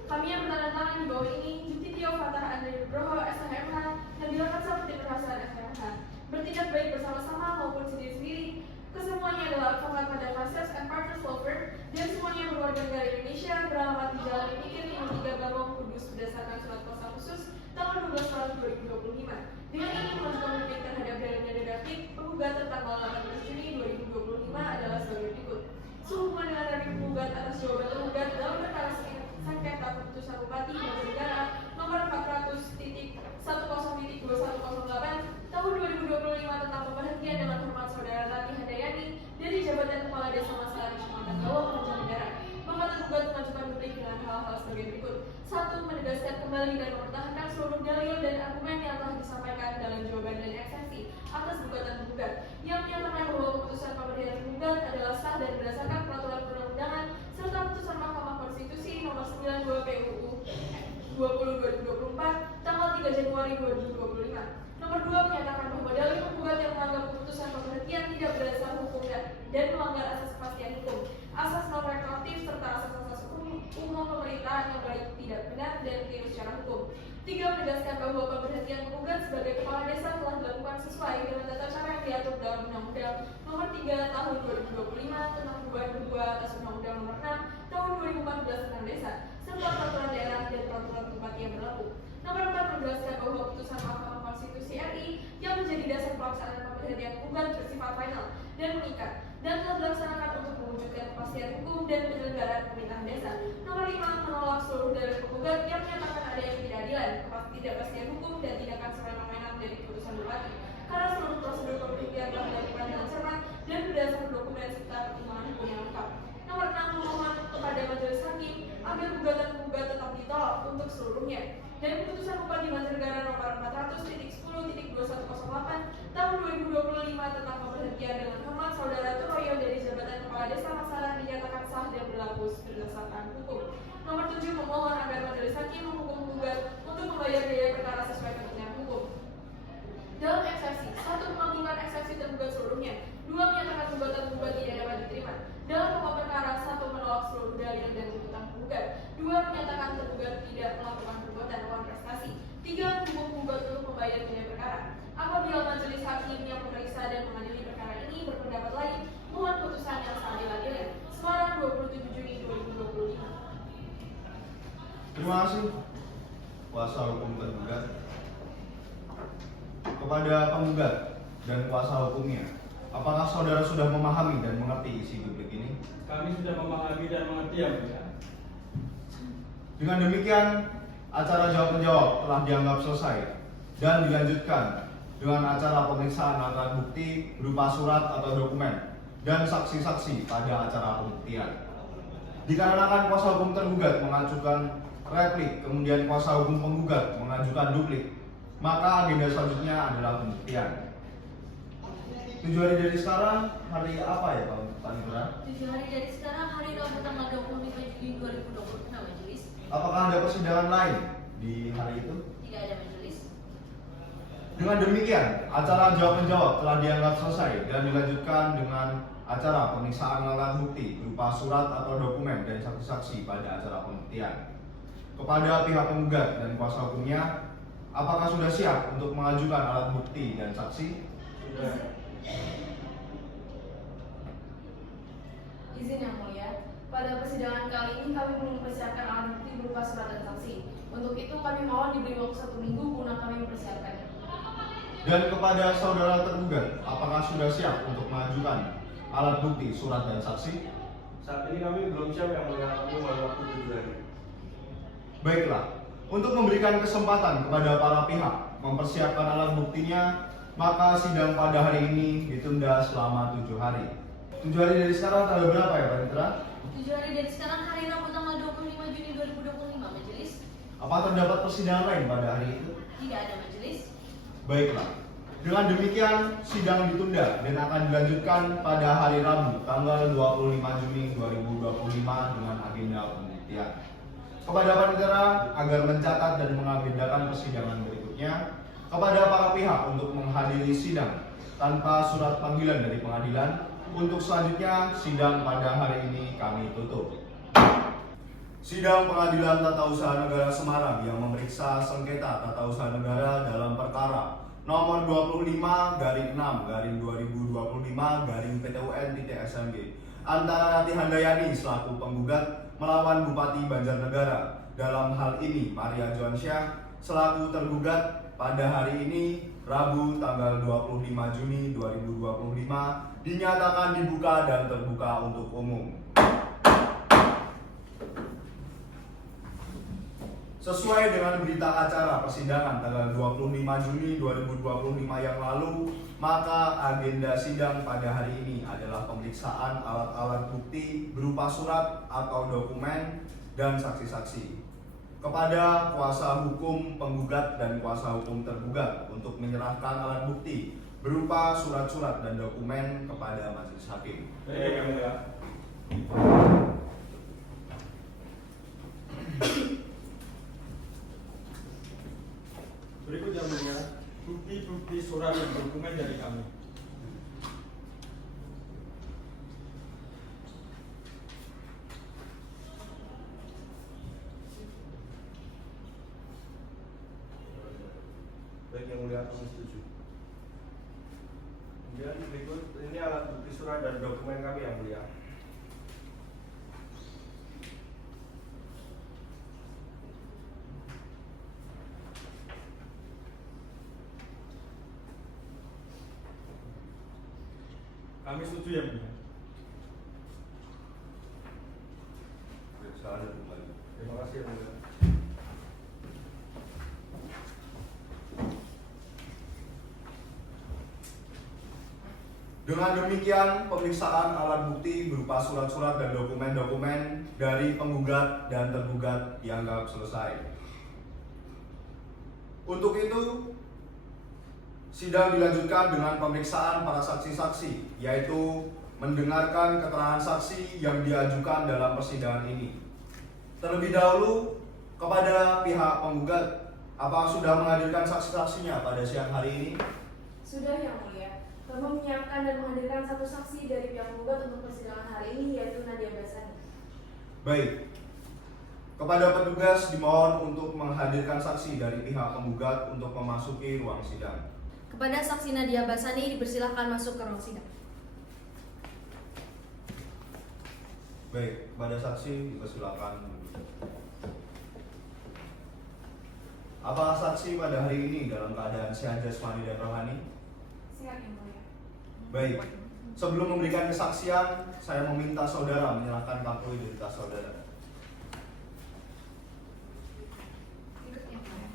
Kami yang bertanda tangan di bawah ini, Jutitio Fatah Andri Nugroho, SHMH, Nabila Kansa Putri Perhasan, SHMH, bertindak baik bersama-sama maupun sendiri-sendiri. Kesemuanya adalah advokat pada Masters and Partners Law Firm dan semuanya berwarga negara Indonesia beralamat di Jalan Mikir 53 Bangkok, Kudus berdasarkan surat kuasa khusus tanggal 12 Maret 2025. Dengan ini mengajukan duplik terhadap Daniel David, penggugat tanggal 18 Juni 2025 adalah sebagai berikut. Sehubungan dengan dari penggugat atas jawaban tergugat dalam perkara sengketa keputusan Bupati Banjarnegara nomor 400.10.2108 tahun 2025 tentang pemberhentian dengan hormat saudara Rati Handayani dari jabatan Kepala Desa Masalah Kecamatan Gawang, Banjarnegara. Maka tergugat mengajukan duplik dengan hal-hal sebagai berikut. 1. Menegaskan kembali dan mempertahankan seluruh dalil dan argumen yang telah disampaikan dalam jawaban dan eksepsi atas gugatan tergugat, yang menyatakan bahwa keputusan pemberhentian tergugat adalah sah dan berdasarkan peraturan perundang-undangan serta putusan Mahkamah Konstitusi nomor 92 PUU 20/2024 tanggal 3 Januari 2025. Nomor 2, menyatakan bahwa dalil penggugat yang menganggap keputusan pemberhentian tidak berdasar hukum dan melanggar asas kepastian hukum, asas non retroaktif serta asas-asas umum pemerintahan yang baik tidak benar dan keliru secara hukum. 3. Menegaskan bahwa pemberhentian penggugat sebagai kepala desa telah dilakukan sesuai dengan tata cara yang diatur dalam Undang-Undang Nomor 3 Tahun 2025 tentang perubahan kedua atas Undang-Undang Nomor 6 Tahun 2014 tentang desa serta peraturan daerah dan peraturan bupati yang berlaku. Nomor 4. Menegaskan bahwa putusan Mahkamah Konstitusi RI yang menjadi dasar pelaksanaan pemberhentian penggugat bersifat final dan mengikat dan telah dilaksanakan untuk mewujudkan kepastian hukum dan penyelenggaraan pemerintahan desa. Nomor 5. Menolak seluruh dalil penggugat yang menyatakan adanya ketidakadilan, ketidakpastian hukum dan tindakan semena-mena dari keputusan bupati. Karena seluruh prosedur pemberhentian telah dilakukan dengan cermat dan berdasarkan dokumen serta pertimbangan hukum yang lengkap. Nomor 6. Memohon kepada Majelis Hakim agar gugatan penggugat tetap ditolak untuk seluruhnya. Dan keputusan Bupati Banjarnegara nomor 400.10.2108 tahun 2025 tentang pemberhentian dengan hormat saudara Turoyo dari jabatan Kepala Desa Masalah dinyatakan sah dan berlaku berdasarkan hukum. Nomor 7. Memohon agar Majelis Hakim menghukum penggugat untuk membayar biaya perkara sesuai ketentuan hukum. Dalam eksepsi, 1. Mengabulkan eksepsi tergugat seluruhnya. 2. Menyatakan gugatan penggugat tidak dapat diterima. Dalam pokok perkara, 1. Menolak seluruh dalil dan tuntutan penggugat. 2. Menyatakan tergugat tidak melakukan perbuatan melawan prestasi. 3. Menghukum penggugat untuk membayar biaya perkara. Apabila majelis hakim yang memeriksa dan mengadili perkara ini berpendapat lain, mohon putusan yang seadil-adilnya. Semarang, 27 Juni 2025. Terima kasih kuasa hukum tergugat. Kepada penggugat dan kuasa hukumnya, apakah saudara sudah memahami dan mengerti isi duplik ini? Kami sudah memahami dan mengerti, Yang Mulia. Dengan demikian, acara jawab-menjawab telah dianggap selesai dan dilanjutkan dengan acara pemeriksaan alat bukti berupa surat atau dokumen dan saksi-saksi pada acara pembuktian. Dikarenakan kuasa hukum tergugat mengajukan replik, kemudian kuasa hukum penggugat mengajukan duplik, maka agenda selanjutnya adalah pembuktian. 7 hari dari sekarang, hari apa ya Pak Panitra? 7 hari dari sekarang, hari Rabu tanggal 25 Juli 2026, Majelis. Apakah ada persidangan lain di hari itu? Tidak ada, Majelis. Dengan demikian, acara jawab-menjawab telah dianggap selesai dan dilanjutkan dengan acara pemeriksaan alat bukti berupa surat atau dokumen dan saksi-saksi pada acara pembuktian. Kepada pihak penggugat dan kuasa hukumnya, apakah sudah siap untuk mengajukan alat bukti dan saksi? Izin yang mulia, pada persidangan kali ini kami belum mempersiapkan alat bukti berupa surat dan saksi. Untuk itu kami mohon diberi waktu 1 minggu guna kami mempersiapkannya. Dan kepada saudara tergugat, apakah sudah siap untuk mengajukan alat bukti, surat dan saksi? Saat ini kami belum siap yang mulia, kami mohon waktu 7 hari. Baiklah, untuk memberikan kesempatan kepada para pihak mempersiapkan alat buktinya, maka sidang pada hari ini ditunda selama 7 hari. 7 hari dari sekarang tanggal berapa ya Pak Indra? 7 hari dari sekarang hari Rabu tanggal 25 Juni 2025, majelis. Apa terdapat persidangan lain pada hari itu? Tidak ada, majelis. Baiklah, dengan demikian sidang ditunda dan akan dilanjutkan pada hari Rabu tanggal 25 Juni 2025 dengan agenda pembuktian. Kepada Pak Negara agar mencatat dan mengagendakan persidangan berikutnya, kepada para pihak untuk menghadiri sidang tanpa surat panggilan dari pengadilan. Untuk selanjutnya, sidang pada hari ini kami tutup. Sidang Pengadilan Tata Usaha Negara Semarang yang memeriksa sengketa tata usaha negara dalam perkara nomor 25/2025/PTUN.SMB antara Rati Handayani selaku penggugat melawan Bupati Banjarnegara. Dalam hal ini Maria Joansyah selaku tergugat pada hari ini Rabu tanggal 25 Juni 2025 dinyatakan dibuka dan terbuka untuk umum. Sesuai dengan berita acara persidangan tanggal 25 Juni 2025 yang lalu, maka agenda sidang pada hari ini adalah pemeriksaan alat-alat bukti berupa surat atau dokumen dan saksi-saksi kepada kuasa hukum penggugat dan kuasa hukum tergugat untuk menyerahkan alat bukti berupa surat-surat dan dokumen kepada majelis hakim. Baik, yang mulia. Berikut yang mulia, bukti-bukti surat dan dokumen dari kami. Baik yang mulia, kami setuju. Kemudian berikut ini alat bukti surat dan dokumen kami yang mulia. Kami setuju yang mulia. Silakan kembali. Terima kasih yang mulia. Dengan demikian, pemeriksaan alat bukti berupa surat-surat dan dokumen-dokumen dari penggugat dan tergugat dianggap selesai. Untuk itu, sidang dilanjutkan dengan pemeriksaan para saksi-saksi, yaitu mendengarkan keterangan saksi yang diajukan dalam persidangan ini. Terlebih dahulu, kepada pihak penggugat, apa sudah menghadirkan saksi-saksinya pada siang hari ini? Sudah yang mulia, kami menyiapkan dan menghadirkan satu saksi dari pihak penggugat untuk persidangan hari ini, yaitu Nadia Basani. Baik. Kepada petugas dimohon untuk menghadirkan saksi dari pihak penggugat untuk memasuki ruang sidang. Kepada saksi Nadia Basani dipersilahkan masuk ke ruang sidang. Baik, kepada saksi dipersilakan. Apakah saksi pada hari ini dalam keadaan sehat jasmani dan rohani? Sehat yang mulia. Baik, sebelum memberikan kesaksian, saya meminta saudara menyerahkan kartu identitas saudara. Ikut yang mulia.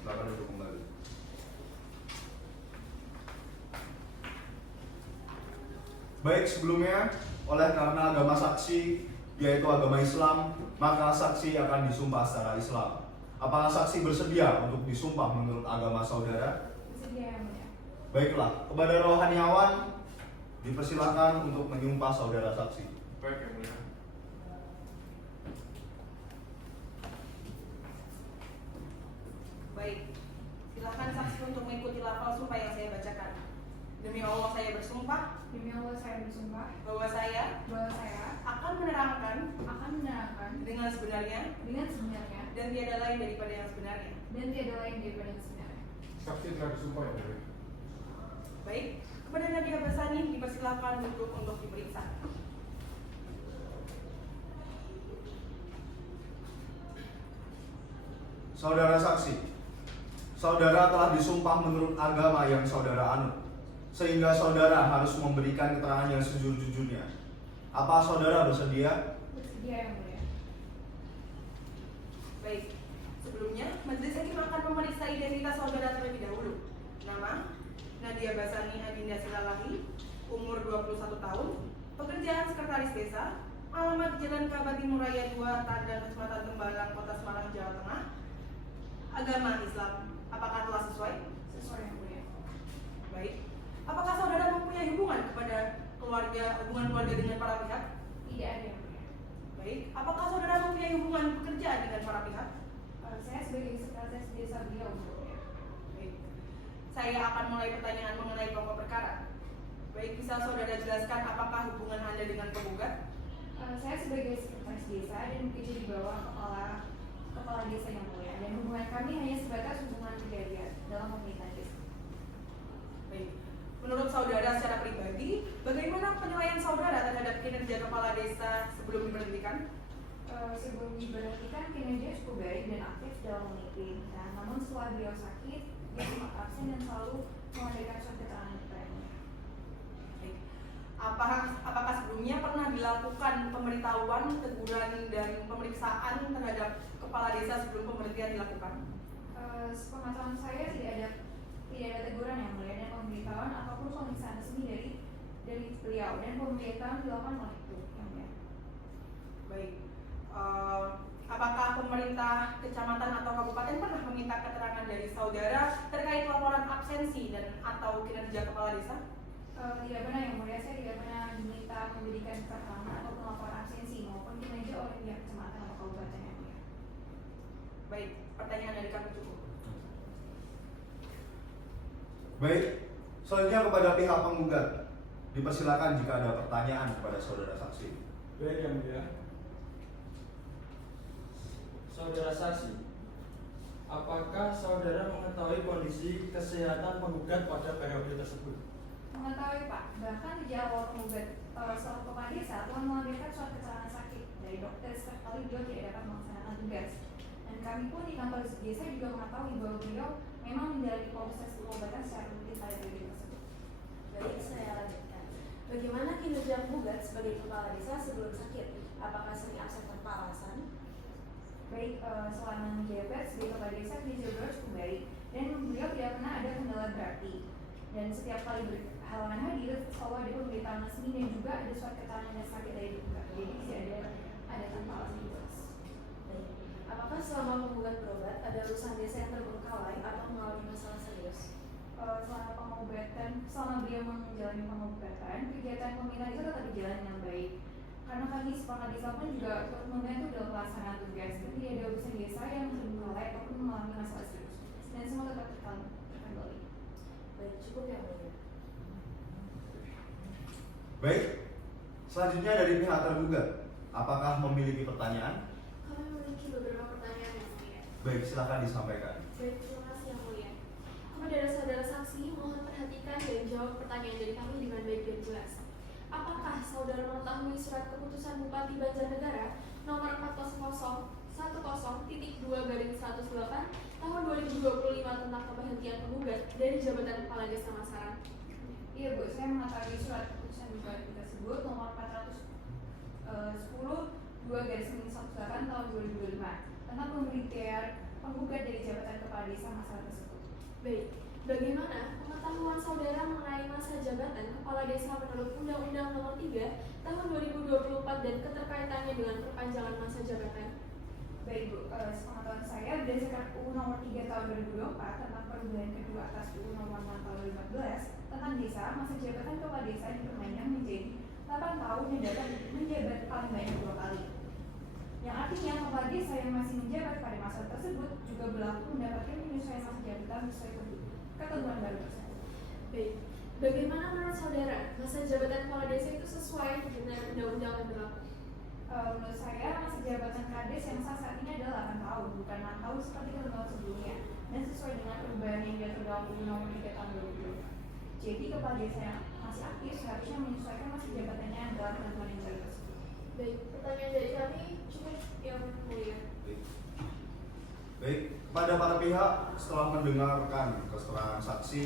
Silakan duduk kembali. Baik, sebelumnya, oleh karena agama saksi yaitu agama Islam, maka saksi akan disumpah secara Islam. Apakah saksi bersedia untuk disumpah menurut agama saudara? Bersedia yang mulia. Baiklah, kepada rohaniawan dipersilakan untuk menyumpah saudara saksi. Baik yang mulia. Baik, silakan saksi untuk mengikuti lafal sumpah yang saya bacakan. Demi Allah saya bersumpah Demi Allah saya bersumpah bahwa saya bahwa saya akan menerangkan akan menerangkan dengan sebenarnya dengan sebenarnya dan tiada lain daripada yang sebenarnya. dan tiada lain daripada yang sebenarnya. Saksi telah disumpah yang mulia. Baik, kepada Nadia Basani dipersilakan duduk untuk diperiksa. Saudara saksi, saudara telah disumpah menurut agama yang saudara anut, sehingga saudara harus memberikan keterangan yang sejujur-jujurnya. Apa saudara bersedia? Bersedia yang mulia. Baik, sebelumnya majelis hakim akan memeriksa identitas saudara terlebih dahulu. Nama Nadia Basani Adinda Silalahi, umur 21 tahun, pekerjaan sekretaris desa, alamat Jalan Kabar Timur Raya 2, Tandan, Kecamatan Tembalang, Kota Semarang, Jawa Tengah. Agama Islam, apakah telah sesuai? Sesuai yang mulia. Baik. Apakah saudara mempunyai hubungan hubungan keluarga dengan para pihak? Tidak ada yang mulia. Baik. Apakah saudara mempunyai hubungan pekerjaan dengan para pihak? Saya sebagai sekretaris desa beliau yang mulia. Baik. Saya akan mulai pertanyaan mengenai pokok perkara. Baik, bisa saudara jelaskan apakah hubungan Anda dengan penggugat? Saya sebagai sekretaris desa dan bekerja di bawah kepala desa yang mulia, dan hubungan kami hanya sebatas hubungan pekerjaan dalam pemerintahan desa. Baik. Menurut saudara secara pribadi, bagaimana penilaian saudara terhadap kinerja kepala desa sebelum diberhentikan? Sebelum diberhentikan, kinerja cukup baik dan aktif dalam memimpin. Nah, namun setelah beliau sakit, dia sempat absen dan selalu mengadakan surat keterangan kepadanya. Baik. Apakah sebelumnya pernah dilakukan pemberitahuan, teguran, dan pemeriksaan terhadap kepala desa sebelum pemberhentian dilakukan? Sepengetahuan saya tidak ada teguran yang mulia dan pemberitahuan ataupun pemeriksaan resmi dari beliau, dan pemberitahuan dilakukan oleh itu yang mulia. Baik. Apakah pemerintah kecamatan atau kabupaten pernah meminta keterangan dari saudara terkait laporan absensi dan atau kinerja kepala desa? Tidak pernah yang mulia, saya tidak pernah diminta memberikan keterangan ataupun laporan absensi maupun kinerja oleh pihak kecamatan atau kabupaten yang mulia. Baik, pertanyaan dari kami cukup. Baik, selanjutnya kepada pihak penggugat. Dipersilakan jika ada pertanyaan kepada saudara saksi. Baik yang mulia. Saudara saksi, apakah saudara mengetahui kondisi kesehatan penggugat pada periode tersebut? Mengetahui Pak, bahkan di awal penggugat selaku kepala desa telah mengambilkan surat keterangan sakit dari dokter sekali beliau tidak dapat melaksanakan tugas. Dan kami pun di kantor desa juga mengetahui bahwa beliau memang menjalani proses pengobatan secara rutin pada periode tersebut. Baik, saya lanjutkan. Bagaimana kinerja penggugat sebagai kepala desa sebelum sakit? Apakah sering absen tanpa alasan? Baik, selama menjabat sebagai kepala desa kinerja beliau cukup baik dan beliau tidak pernah ada kendala berarti. Dan setiap kali halangan hadir selalu ada pemberitahuan resmi dan juga ada surat keterangan dan sakit dari penggugat. Jadi tidak ada tanpa alasan jelas. Baik. Apakah selama penggugat berobat ada urusan desa yang terbengkalai atau mengalami masalah serius? Selama beliau menjalani pengobatan, kegiatan pembinaan itu tetap berjalan dengan baik. Karena kami sepakat desa pun juga turut membantu dalam pelaksanaan tugas. Tapi tidak ada urusan desa yang terbengkalai ataupun mengalami masalah serius. Dan semua tetap terkendali. Baik, cukup ya mulia. Baik, selanjutnya dari pihak tergugat. Apakah memiliki pertanyaan? Kami memiliki beberapa pertanyaan yang mulia. Baik, silakan disampaikan. Baik, terima kasih yang mulia. Kepada saudara saksi, mohon perhatikan dan jawab pertanyaan dari kami dengan baik dan jelas. Apakah saudara mengetahui surat keputusan Bupati Banjarnegara nomor 40010.2/108 tahun 2025 tentang pemberhentian penggugat dari jabatan kepala desa Masaran? Iya Bu, saya mengetahui surat keputusan Bupati tersebut nomor 400/2/18 tahun 2025 tentang pemberhentian penggugat dari jabatan kepala desa Masaran tersebut. Baik, bagaimana pengetahuan saudara mengenai masa jabatan kepala desa menurut Undang-Undang Nomor 3 Tahun 2024 dan keterkaitannya dengan perpanjangan masa jabatan? Baik Bu, sepengetahuan saya berdasarkan UU Nomor 3 Tahun 2024 tentang perubahan kedua atas UU Nomor 6 Tahun 2014 tentang desa, masa jabatan kepala desa diperpanjang menjadi 8 tahun dan dapat menjabat paling banyak 2 kali. Yang artinya kepala desa yang masih menjabat pada masa tersebut juga berlaku mendapatkan penyesuaian masa jabatan sesuai ketentuan baru tersebut. Baik, bagaimana menurut saudara masa jabatan kepala desa itu sesuai dengan undang-undang yang berlaku? Menurut saya masa jabatan yang sah saat ini adalah 8 tahun, bukan 6 tahun seperti ketentuan sebelumnya, dan sesuai dengan perubahan yang diatur dalam UU Nomor 3 Tahun 2020. Jadi kepala desa yang masih aktif seharusnya menyesuaikan masa jabatannya dalam ketentuan yang baru tersebut. Baik, pertanyaan dari kami cukup yang mulia. Baik, kepada para pihak setelah mendengarkan keterangan saksi,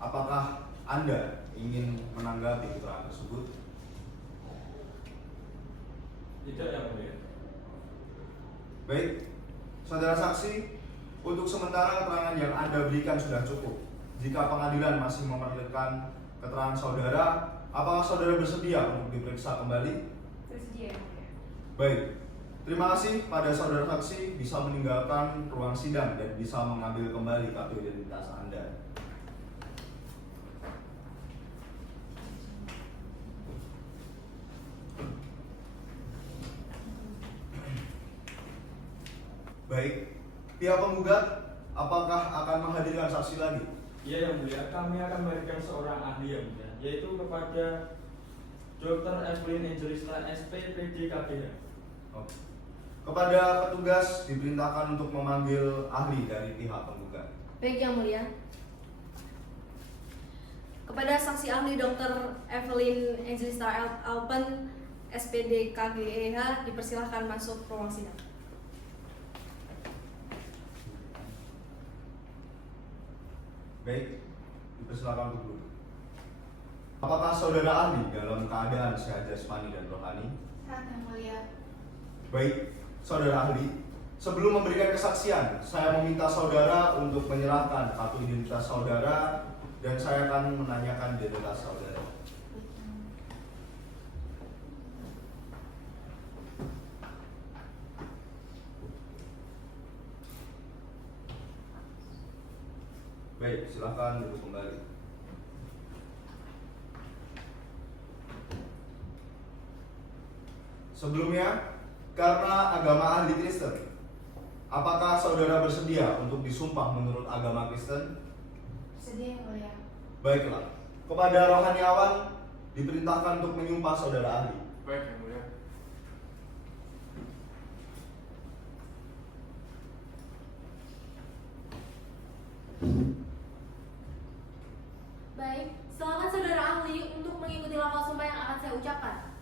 apakah Anda ingin menanggapi keterangan tersebut? Tidak yang mulia. Baik, saudara saksi, untuk sementara keterangan yang Anda berikan sudah cukup. Jika pengadilan masih memerlukan keterangan saudara, apakah saudara bersedia untuk diperiksa kembali? Bersedia yang mulia. Baik, terima kasih pada saudara saksi bisa meninggalkan ruang sidang dan bisa mengambil kembali kartu identitas Anda. Baik, pihak penggugat apakah akan menghadirkan saksi lagi? Iya yang mulia, kami akan memberikan seorang ahli yang mulia, yaitu kepada Dr. Evelyn Angelista SPPD KPH. Oke. Kepada petugas diperintahkan untuk memanggil ahli dari pihak penggugat. Baik yang mulia. Kepada saksi ahli Dr. Evelyn Angelista Alpen SPD KGEH dipersilahkan masuk ruang sidang. Baik, dipersilakan untuk duduk. Apakah saudara ahli dalam keadaan sehat jasmani dan rohani? Saat yang mulia. Baik, saudara ahli, sebelum memberikan kesaksian, saya meminta saudara untuk menyerahkan kartu identitas saudara dan saya akan menanyakan identitas saudara. Baik, silakan duduk kembali. Sebelumnya, karena agama ahli Kristen, apakah saudara bersedia untuk disumpah menurut agama Kristen? Bersedia yang mulia. Baiklah, kepada rohaniawan diperintahkan untuk menyumpah saudara ahli. Baik, yang mulia. Baik, silakan saudara ahli untuk mengikuti lafal sumpah yang akan saya ucapkan.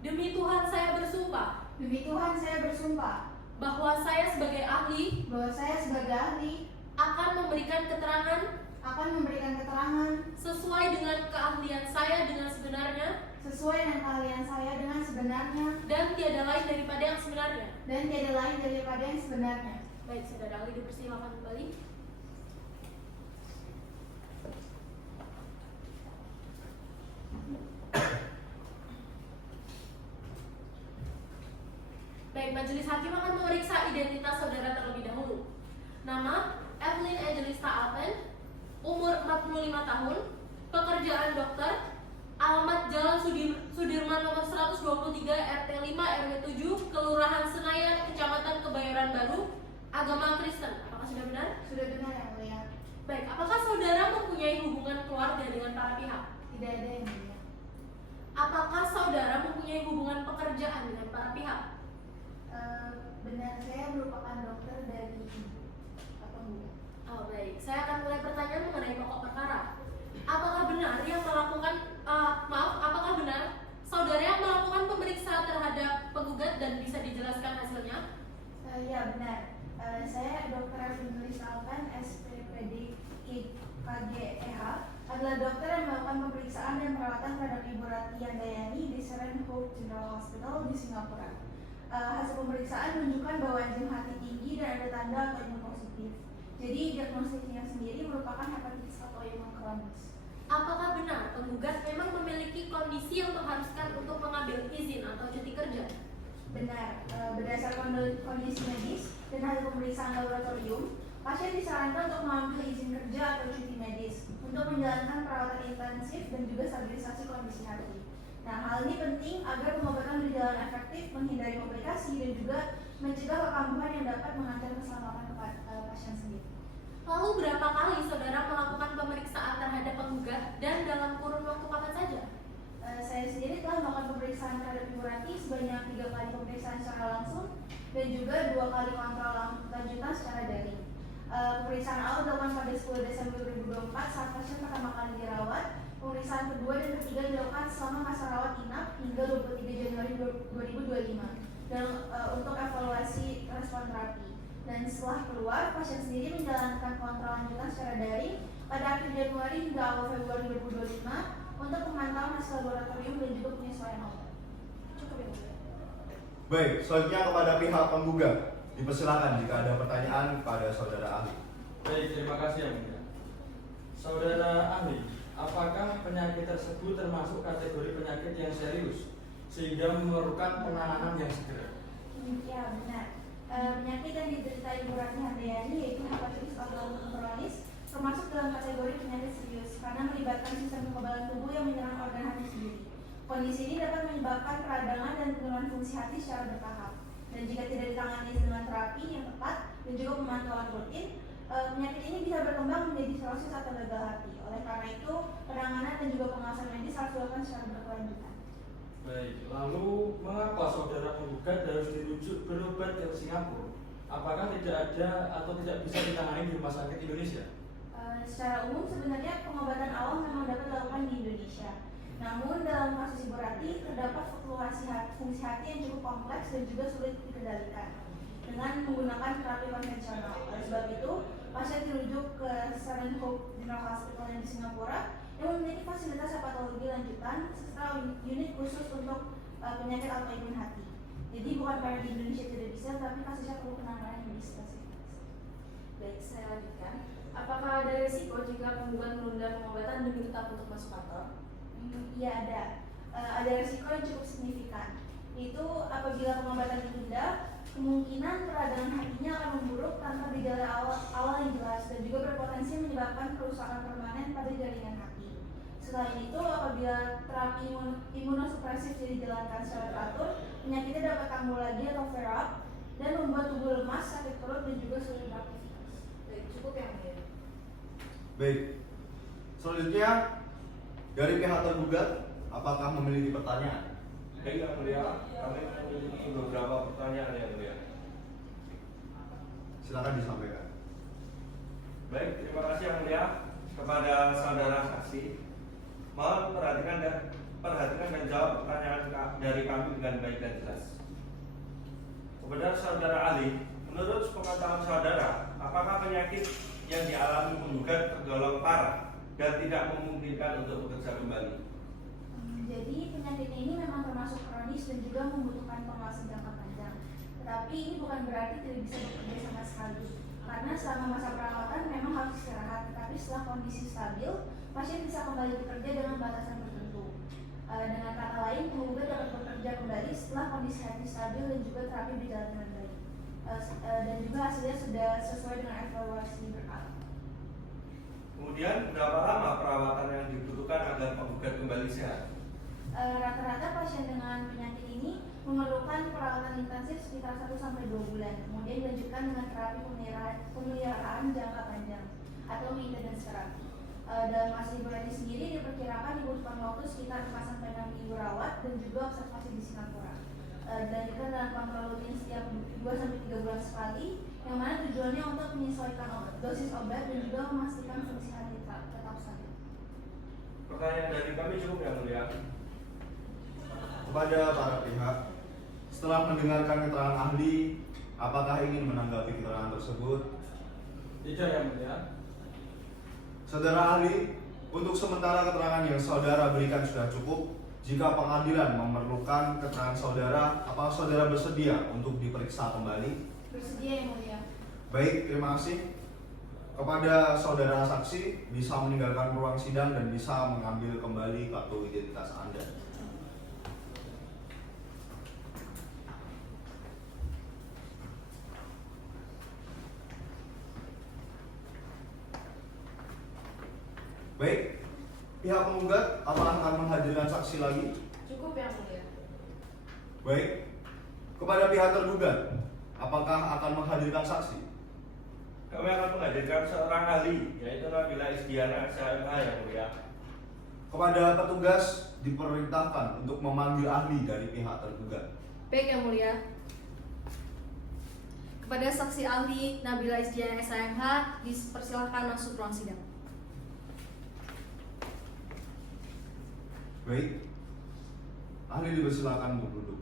Demi Tuhan saya bersumpah Demi Tuhan saya bersumpah bahwa saya sebagai ahli bahwa saya sebagai ahli akan memberikan keterangan sesuai dengan keahlian saya dengan sebenarnya dan tiada lain daripada yang sebenarnya. Baik, saudara ahli dipersilakan kembali. Baik, majelis hakim akan memeriksa identitas saudara terlebih dahulu. Nama Evelyn Angelista Alpen, umur 45 tahun, pekerjaan dokter, alamat Jalan Sudirman nomor 123 RT 5 RW 7, Kelurahan Senayan, Kecamatan Kebayoran Baru, agama Kristen. Apakah sudah benar? Sudah benar yang mulia. Baik, apakah saudara mempunyai hubungan keluarga dengan para pihak? Tidak ada yang mulia. Apakah saudara mempunyai hubungan pekerjaan dengan para pihak? Benar, saya merupakan dokter dari penggugat. Oh baik, saya akan mulai pertanyaan mengenai pokok perkara. Apakah benar yang melakukan, apakah benar saudara yang melakukan pemeriksaan terhadap penggugat dan bisa dijelaskan hasilnya? Ya benar. Saya Dr. Evelyn Alpen SPPD KGEH adalah dokter yang melakukan pemeriksaan dan perawatan terhadap Ibu Rati Yandayani di Seren Hope General Hospital di Singapura. Hasil pemeriksaan menunjukkan bahwa enzim hati tinggi dan ada tanda autoimun positif. Jadi diagnosisnya sendiri merupakan hepatitis autoimun kronis. Apakah benar penggugat memang memiliki kondisi yang mengharuskan untuk mengambil izin atau cuti kerja? Benar, berdasarkan kondisi medis dan hasil pemeriksaan laboratorium, pasien disarankan untuk mengambil izin kerja atau cuti medis untuk menjalankan perawatan intensif dan juga stabilisasi kondisi hati. Nah, hal ini penting agar pengobatan berjalan efektif, menghindari komplikasi dan juga mencegah kekambuhan yang dapat mengancam keselamatan pasien sendiri. Lalu berapa kali saudara melakukan pemeriksaan terhadap penggugat dan dalam kurun waktu kapan saja? Saya sendiri telah melakukan pemeriksaan terhadap Ibu Rati sebanyak 3 kali pemeriksaan secara langsung dan juga 2 kali kontrol lanjutan secara daring. Pemeriksaan awal dilakukan pada 10 Desember 2024 saat pasien pertama kali dirawat. Pemeriksaan kedua dan ketiga dilakukan selama masa rawat inap hingga 23 Januari 2025 dan untuk evaluasi respon terapi. Dan setelah keluar, pasien sendiri menjalankan kontrol lanjutan secara daring pada akhir Januari hingga awal Februari 2025 untuk pemantauan hasil laboratorium dan juga penyesuaian obat. Cukup ya, Bu? Baik, selanjutnya kepada pihak penggugat. Dipersilakan jika ada pertanyaan kepada saudara ahli. Baik, terima kasih yang mulia. Saudara ahli, apakah penyakit tersebut termasuk kategori penyakit yang serius sehingga memerlukan penanganan yang segera? Ya, benar. Penyakit yang diderita Ibu Ratih Handayani yaitu hepatitis autoimun kronis termasuk dalam kategori penyakit serius karena melibatkan sistem kekebalan tubuh yang menyerang organ hati sendiri. Kondisi ini dapat menyebabkan peradangan dan penurunan fungsi hati secara bertahap. Dan jika tidak ditangani dengan terapi yang tepat dan juga pemantauan rutin, penyakit ini bisa berkembang menjadi sirosis atau gagal hati. Oleh karena itu, penanganan dan juga pengawasan medis harus dilakukan secara berkelanjutan. Baik, lalu mengapa saudara penggugat harus dirujuk berobat ke Singapura? Apakah tidak ada atau tidak bisa ditangani di rumah sakit Indonesia? Secara umum sebenarnya pengobatan awal memang dapat dilakukan di Indonesia. Namun dalam kasus Ibu Ratih terdapat fluktuasi fungsi hati yang cukup kompleks dan juga sulit dikendalikan dengan menggunakan terapi konvensional. Oleh sebab itu, pasien dirujuk ke Seven Hope General Hospital yang di Singapura yang memiliki fasilitas hepatologi lanjutan serta unit khusus untuk penyakit autoimun hati. Jadi bukan karena di Indonesia tidak bisa, tapi kasusnya perlu penanganan yang lebih spesifik. Baik, saya lanjutkan. Apakah ada risiko jika penggugat menunda pengobatan demi tetap untuk masuk kantor? Iya ada. Ada risiko yang cukup signifikan. Itu apabila pengobatan ditunda, kemungkinan peradangan hatinya akan memburuk tanpa gejala awal yang jelas dan juga berpotensi menyebabkan kerusakan permanen pada jaringan hati. Selain itu, apabila terapi imunosupresif dijalankan secara teratur, penyakitnya dapat kambuh lagi atau flare up dan membuat tubuh lemas, sakit perut dan juga sulit beraktivitas. Baik, cukup ya, Mbak. Baik, selanjutnya dari pihak tergugat, apakah memiliki pertanyaan? Baik yang mulia, kami memiliki beberapa pertanyaan yang mulia. Silakan disampaikan. Baik, terima kasih yang mulia kepada saudara saksi. Mohon perhatikan dan jawab pertanyaan dari kami dengan baik dan jelas. Kepada saudara ahli, menurut pengetahuan saudara, apakah penyakit yang dialami penggugat tergolong parah dan tidak memungkinkan untuk bekerja kembali? Jadi penyakit ini memang termasuk kronis dan juga membutuhkan pengawasan jangka panjang. Tetapi ini bukan berarti tidak bisa bekerja sama sekali. Karena selama masa perawatan memang harus istirahat, tetapi setelah kondisi stabil, pasien bisa kembali bekerja dengan batasan tertentu. Dengan kata lain, penggugat dapat bekerja kembali setelah kondisi hati stabil dan juga terapi berjalan dengan baik. Dan juga hasilnya sudah sesuai dengan evaluasi berkala. Kemudian, berapa lama perawatan yang dibutuhkan agar penggugat kembali sehat? Rata-rata pasien dengan penyakit ini memerlukan perawatan intensif sekitar 1-2 bulan, kemudian dilanjutkan dengan terapi pemeliharaan jangka panjang atau maintenance terapi. Dalam kasus Ibu Ratih sendiri diperkirakan dibutuhkan waktu sekitar 4-6 minggu rawat dan juga observasi di Singapura. Dilanjutkan dengan kontrol rutin setiap 2-3 bulan sekali, yang mana tujuannya untuk menyesuaikan dosis obat dan juga memastikan fungsi hati tetap stabil. Pertanyaan dari kami cukup yang mulia. Kepada para pihak, setelah mendengarkan keterangan ahli, apakah ingin menanggapi keterangan tersebut? Tidak yang mulia. Saudara ahli, untuk sementara keterangan yang saudara berikan sudah cukup. Jika pengadilan memerlukan keterangan saudara, apakah saudara bersedia untuk diperiksa kembali? Bersedia yang mulia. Baik, terima kasih. Kepada saudara saksi, bisa meninggalkan ruang sidang dan bisa mengambil kembali kartu identitas Anda. Baik, pihak penggugat apakah akan menghadirkan saksi lagi? Cukup yang mulia. Baik, kepada pihak tergugat, apakah akan menghadirkan saksi? Kami akan menghadirkan seorang ahli, yaitu Nabila Isdiana, SMH yang mulia. Kepada petugas diperintahkan untuk memanggil ahli dari pihak tergugat. Baik yang mulia. Kepada saksi ahli Nabila Isdiana SHMH dipersilahkan masuk ruang sidang. Baik, ahli dipersilakan untuk duduk.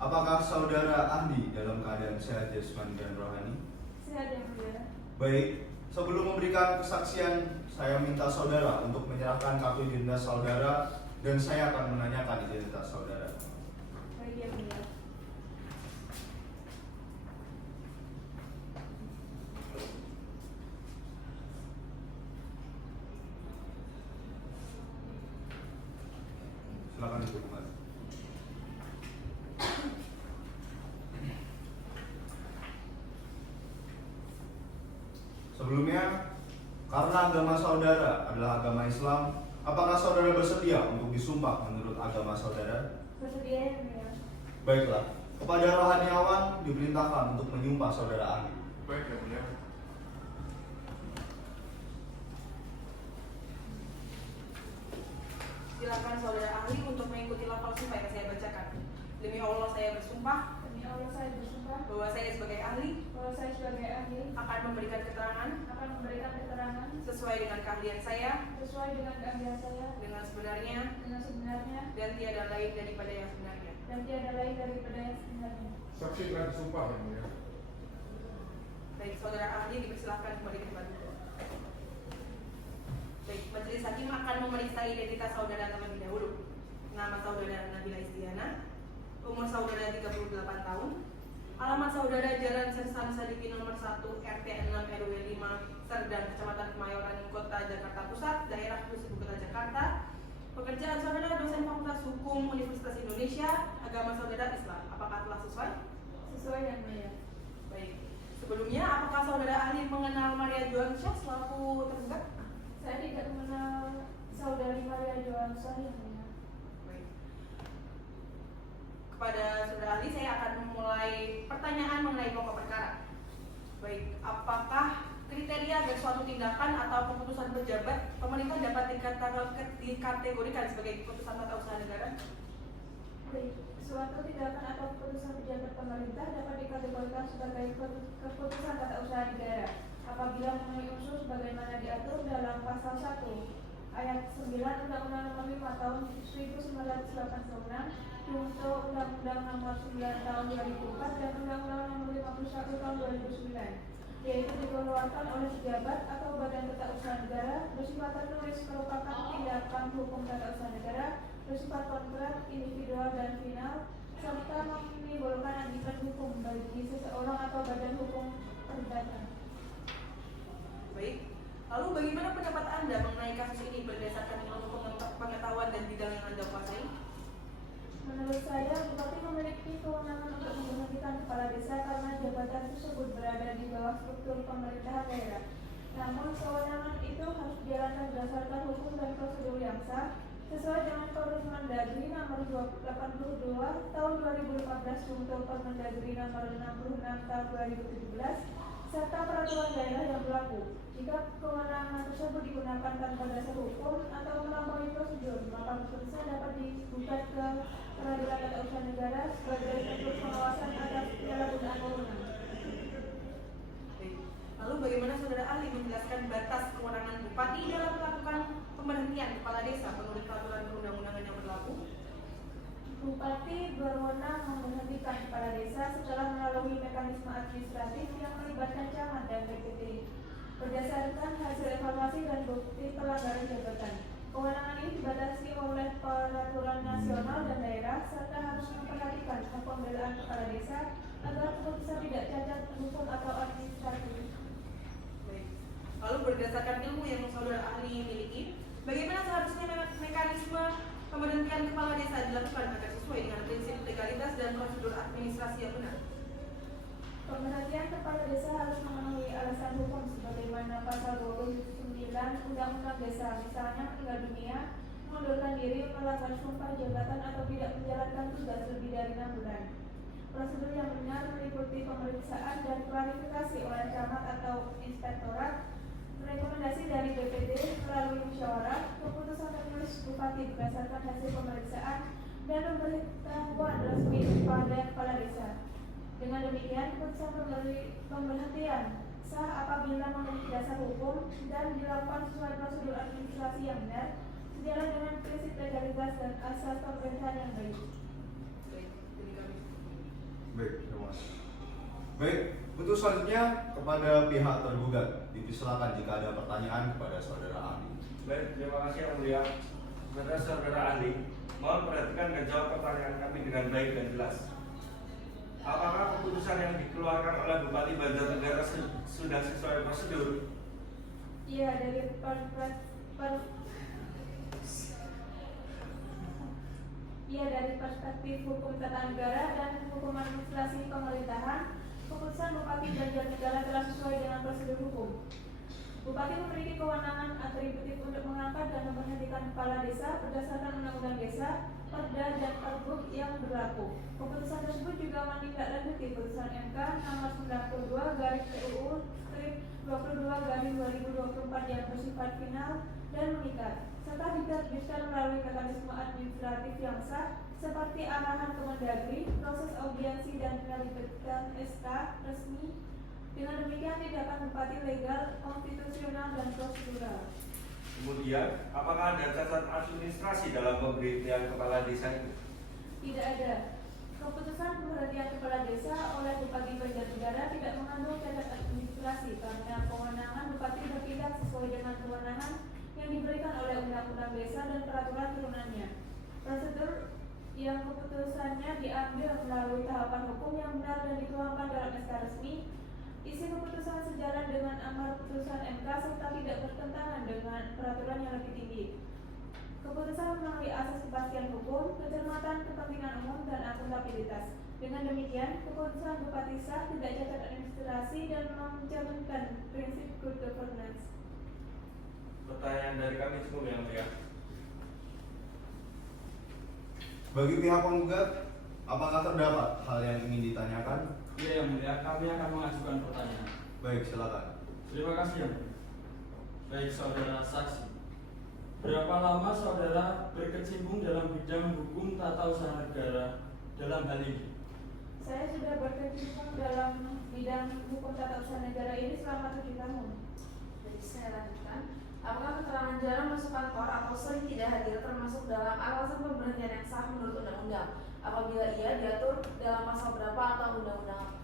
Apakah saudara ahli dalam keadaan sehat jasmani dan rohani? Sehat yang mulia. Baik, sebelum memberikan kesaksian, saya minta saudara untuk menyerahkan kartu identitas saudara dan saya akan menanyakan identitas saudara. Baik yang mulia. Silakan duduk kembali. Sebelumnya, karena agama saudara adalah agama Islam, apakah saudara bersedia untuk disumpah menurut agama saudara? Bersedia yang mulia. Baiklah, kepada rohaniawan diperintahkan untuk menyumpah saudara ahli. Baik, yang mulia. Silakan saudara ahli untuk mengikuti lafal sumpah yang saya bacakan. Demi Allah saya bersumpah Demi Allah saya bersumpah bahwa saya sebagai ahli bahwa saya sebagai ahli akan memberikan keterangan keterangan sesuai dengan keahlian saya sesuai dengan keahlian saya dengan sebenarnya dan tiada lain daripada yang sebenarnya. yang sebenarnya. Saksi telah disumpah, yang mulia. Baik, saudara ahli dipersilahkan kembali ke tempat duduk. Baik, majelis hakim akan memeriksa identitas saudara terlebih dahulu. Nama saudara Nabila Isdiana, umur saudara 38 tahun, alamat saudara Jalan Sersan Sadikin nomor 1 RT 6 RW 5 Serdang, Kecamatan Kemayoran, Kota Jakarta Pusat, Daerah Khusus Ibu Kota Jakarta. Pekerjaan saudara dosen Fakultas Hukum Universitas Indonesia, agama saudara Islam. Apakah telah sesuai? Sesuai yang mulia. Baik. Sebelumnya, apakah saudara ahli mengenal Maria Joansyah selaku tergugat? Saya tidak mengenal saudari Maria Joansyah yang mulia. Baik. Kepada saudara ahli, saya akan memulai pertanyaan mengenai pokok perkara. Baik, apakah kriteria dari suatu tindakan atau keputusan pejabat pemerintah dapat dikategorikan sebagai keputusan tata usaha negara? Baik, suatu tindakan atau keputusan pejabat pemerintah dapat dikategorikan sebagai keputusan tata usaha negara apabila memenuhi unsur sebagaimana diatur dalam pasal 1 ayat 9 Undang-Undang Nomor 5 Tahun 1986 junto Undang-Undang Nomor 9 Tahun 2004 dan Undang-Undang Nomor 51 Tahun 2009, yaitu dikeluarkan oleh pejabat atau badan tata usaha negara bersifat tertulis merupakan tindakan hukum tata usaha negara bersifat kontrak, individual dan final serta menimbulkan akibat hukum bagi seseorang atau badan hukum perdata. Baik. Lalu bagaimana pendapat Anda mengenai kasus ini berdasarkan ilmu pengetahuan dan bidang yang Anda kuasai? Menurut saya, bupati memiliki kewenangan untuk memberhentikan kepala desa karena jabatan tersebut berada di bawah struktur pemerintahan daerah. Namun, kewenangan itu harus dijalankan berdasarkan hukum dan prosedur yang sah sesuai dengan Permendagri Nomor 82 Tahun 2015 junto Permendagri Nomor 66 Tahun 2017 serta peraturan daerah yang berlaku. Jika kewenangan tersebut digunakan tanpa dasar hukum atau melampaui prosedur, maka keputusan dapat digugat ke Peradilan Tata Usaha Negara sebagai bentuk pengawasan atas penyalahgunaan wewenang. Lalu bagaimana saudara ahli menjelaskan batas kewenangan bupati dalam melakukan pemberhentian kepala desa menurut peraturan perundang-undangan yang berlaku? Bupati berwenang memberhentikan kepala desa setelah melalui mekanisme administratif yang melibatkan camat dan BPT berdasarkan hasil evaluasi dan bukti pelanggaran jabatan. Kewenangan ini dibatasi oleh peraturan nasional dan daerah serta harus memperhatikan hak pembelaan kepala desa agar keputusan tidak cacat hukum atau administratif. Baik. Lalu berdasarkan ilmu yang saudara ahli miliki, bagaimana seharusnya mekanisme pemberhentian kepala desa dilakukan agar sesuai dengan prinsip legalitas dan prosedur administrasi yang benar? Pemberhentian kepala desa harus memenuhi alasan hukum sebagaimana pasal 29 Undang-Undang Desa, misalnya meninggal dunia, mengundurkan diri, melanggar sumpah jabatan atau tidak menjalankan tugas lebih dari 6 bulan. Prosedur yang benar meliputi pemeriksaan dan klarifikasi oleh camat atau inspektorat, rekomendasi dari BPD melalui musyawarah, keputusan tertulis bupati berdasarkan hasil pemeriksaan, dan pemberitahuan resmi kepada kepala desa. Dengan demikian, keputusan pemberhentian sah apabila memiliki dasar hukum dan dilakukan sesuai prosedur administrasi yang benar, sejalan dengan prinsip legalitas dan asas pemerintahan yang baik. Baik, terima kasih. Baik, untuk selanjutnya kepada pihak tergugat, dipersilakan jika ada pertanyaan kepada saudara ahli. Baik, terima kasih yang mulia. Kepada saudara ahli, mohon perhatikan dan jawab pertanyaan kami dengan baik dan jelas. Apakah keputusan yang dikeluarkan oleh Bupati Banjarnegara sudah sesuai prosedur? Iya, dari perspektif hukum tata negara dan hukum administrasi pemerintahan, keputusan Bupati Banjarnegara telah sesuai dengan prosedur hukum. Bupati memiliki kewenangan atributif untuk mengangkat dan memberhentikan kepala desa berdasarkan undang-undang desa, perda, dan pergub yang berlaku. Keputusan tersebut juga menindaklanjuti putusan MK nomor 92/PUU/22/2024 yang bersifat final dan mengikat, serta diterbitkan melalui mekanisme administratif yang sah seperti arahan Kemendagri, proses audiensi dan penerbitan SK resmi. Dengan demikian tindakan Bupati legal, konstitusional, dan prosedural. Kemudian, apakah ada cacat administrasi dalam pemberhentian kepala desa itu? Tidak ada. Keputusan pemberhentian kepala desa oleh Bupati Banjarnegara tidak mengandung cacat administrasi karena kewenangan Bupati bertindak sesuai dengan kewenangan yang diberikan oleh Undang-Undang Desa dan peraturan turunannya. Prosedur yang keputusannya diambil melalui tahapan hukum yang benar dan dituangkan dalam SK resmi. Isi keputusan sejalan dengan amar putusan MK serta tidak bertentangan dengan peraturan yang lebih tinggi. Keputusan melalui asas kepastian hukum, kecermatan kepentingan umum, dan akuntabilitas. Dengan demikian, keputusan Bupati sah, tidak cacat administrasi, dan mencerminkan prinsip good governance. Pertanyaan dari kami cukup yang mulia. Bagi pihak penggugat, apakah terdapat hal yang ingin ditanyakan? Iya yang mulia, kami akan mengajukan pertanyaan. Baik, silakan. Terima kasih yang mulia. Baik saudara saksi, berapa lama saudara berkecimpung dalam bidang hukum tata usaha negara dalam hal ini? Saya sudah berkecimpung dalam bidang hukum tata usaha negara ini selama 7 tahun. Jadi saya lanjutkan. Apakah keterangan jarang masuk kantor atau sering tidak hadir termasuk dalam alasan pemberhentian yang sah menurut undang-undang? Apabila iya, diatur dalam pasal berapa atau undang-undang apa?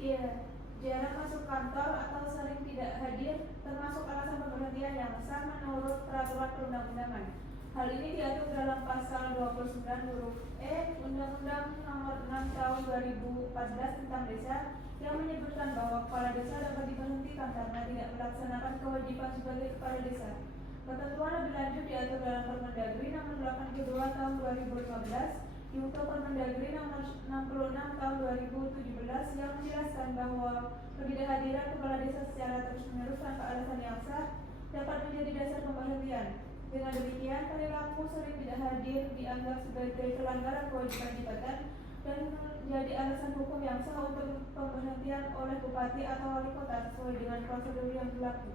Iya, jarang masuk kantor atau sering tidak hadir termasuk alasan pemberhentian yang sah menurut peraturan perundang-undangan. Hal ini diatur dalam pasal 29 huruf E Undang-Undang Nomor 6 Tahun 2014 tentang Desa yang menyebutkan bahwa kepala desa dapat diberhentikan karena tidak melaksanakan kewajiban sebagai kepala desa. Ketentuan lebih lanjut diatur dalam Permendagri Nomor 82 Tahun 2015, Yungto Permendagri Nomor 66 Tahun 2017 yang menjelaskan bahwa ketidakhadiran kepala desa secara terus-menerus tanpa alasan yang sah dapat menjadi dasar pemberhentian. Dengan demikian, perilaku sering tidak hadir dianggap sebagai pelanggaran kewajiban jabatan dan menjadi alasan hukum yang sah untuk pemberhentian oleh bupati atau wali kota sesuai dengan prosedur yang berlaku.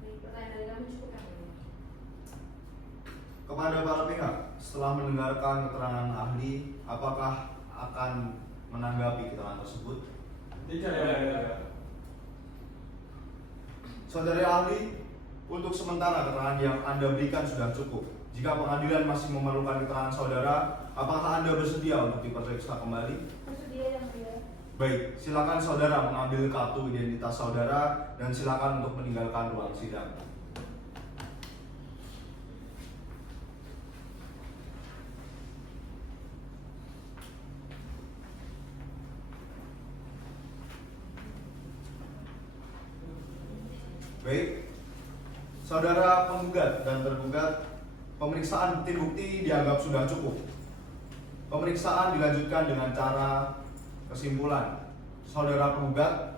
Pertanyaan dari kami cukup yang mulia. Kepada para pihak, setelah mendengarkan keterangan ahli, apakah akan menanggapi keterangan tersebut? Tidak ya. Saudara ahli, untuk sementara keterangan yang Anda berikan sudah cukup. Jika pengadilan masih memerlukan keterangan saudara, apakah Anda bersedia untuk diperiksa kembali? Bersedia yang mulia. Baik, silakan saudara mengambil kartu identitas saudara dan silakan untuk meninggalkan ruang sidang. Baik, saudara penggugat dan tergugat, pemeriksaan bukti-bukti dianggap sudah cukup. Pemeriksaan dilanjutkan dengan cara kesimpulan. Saudara penggugat,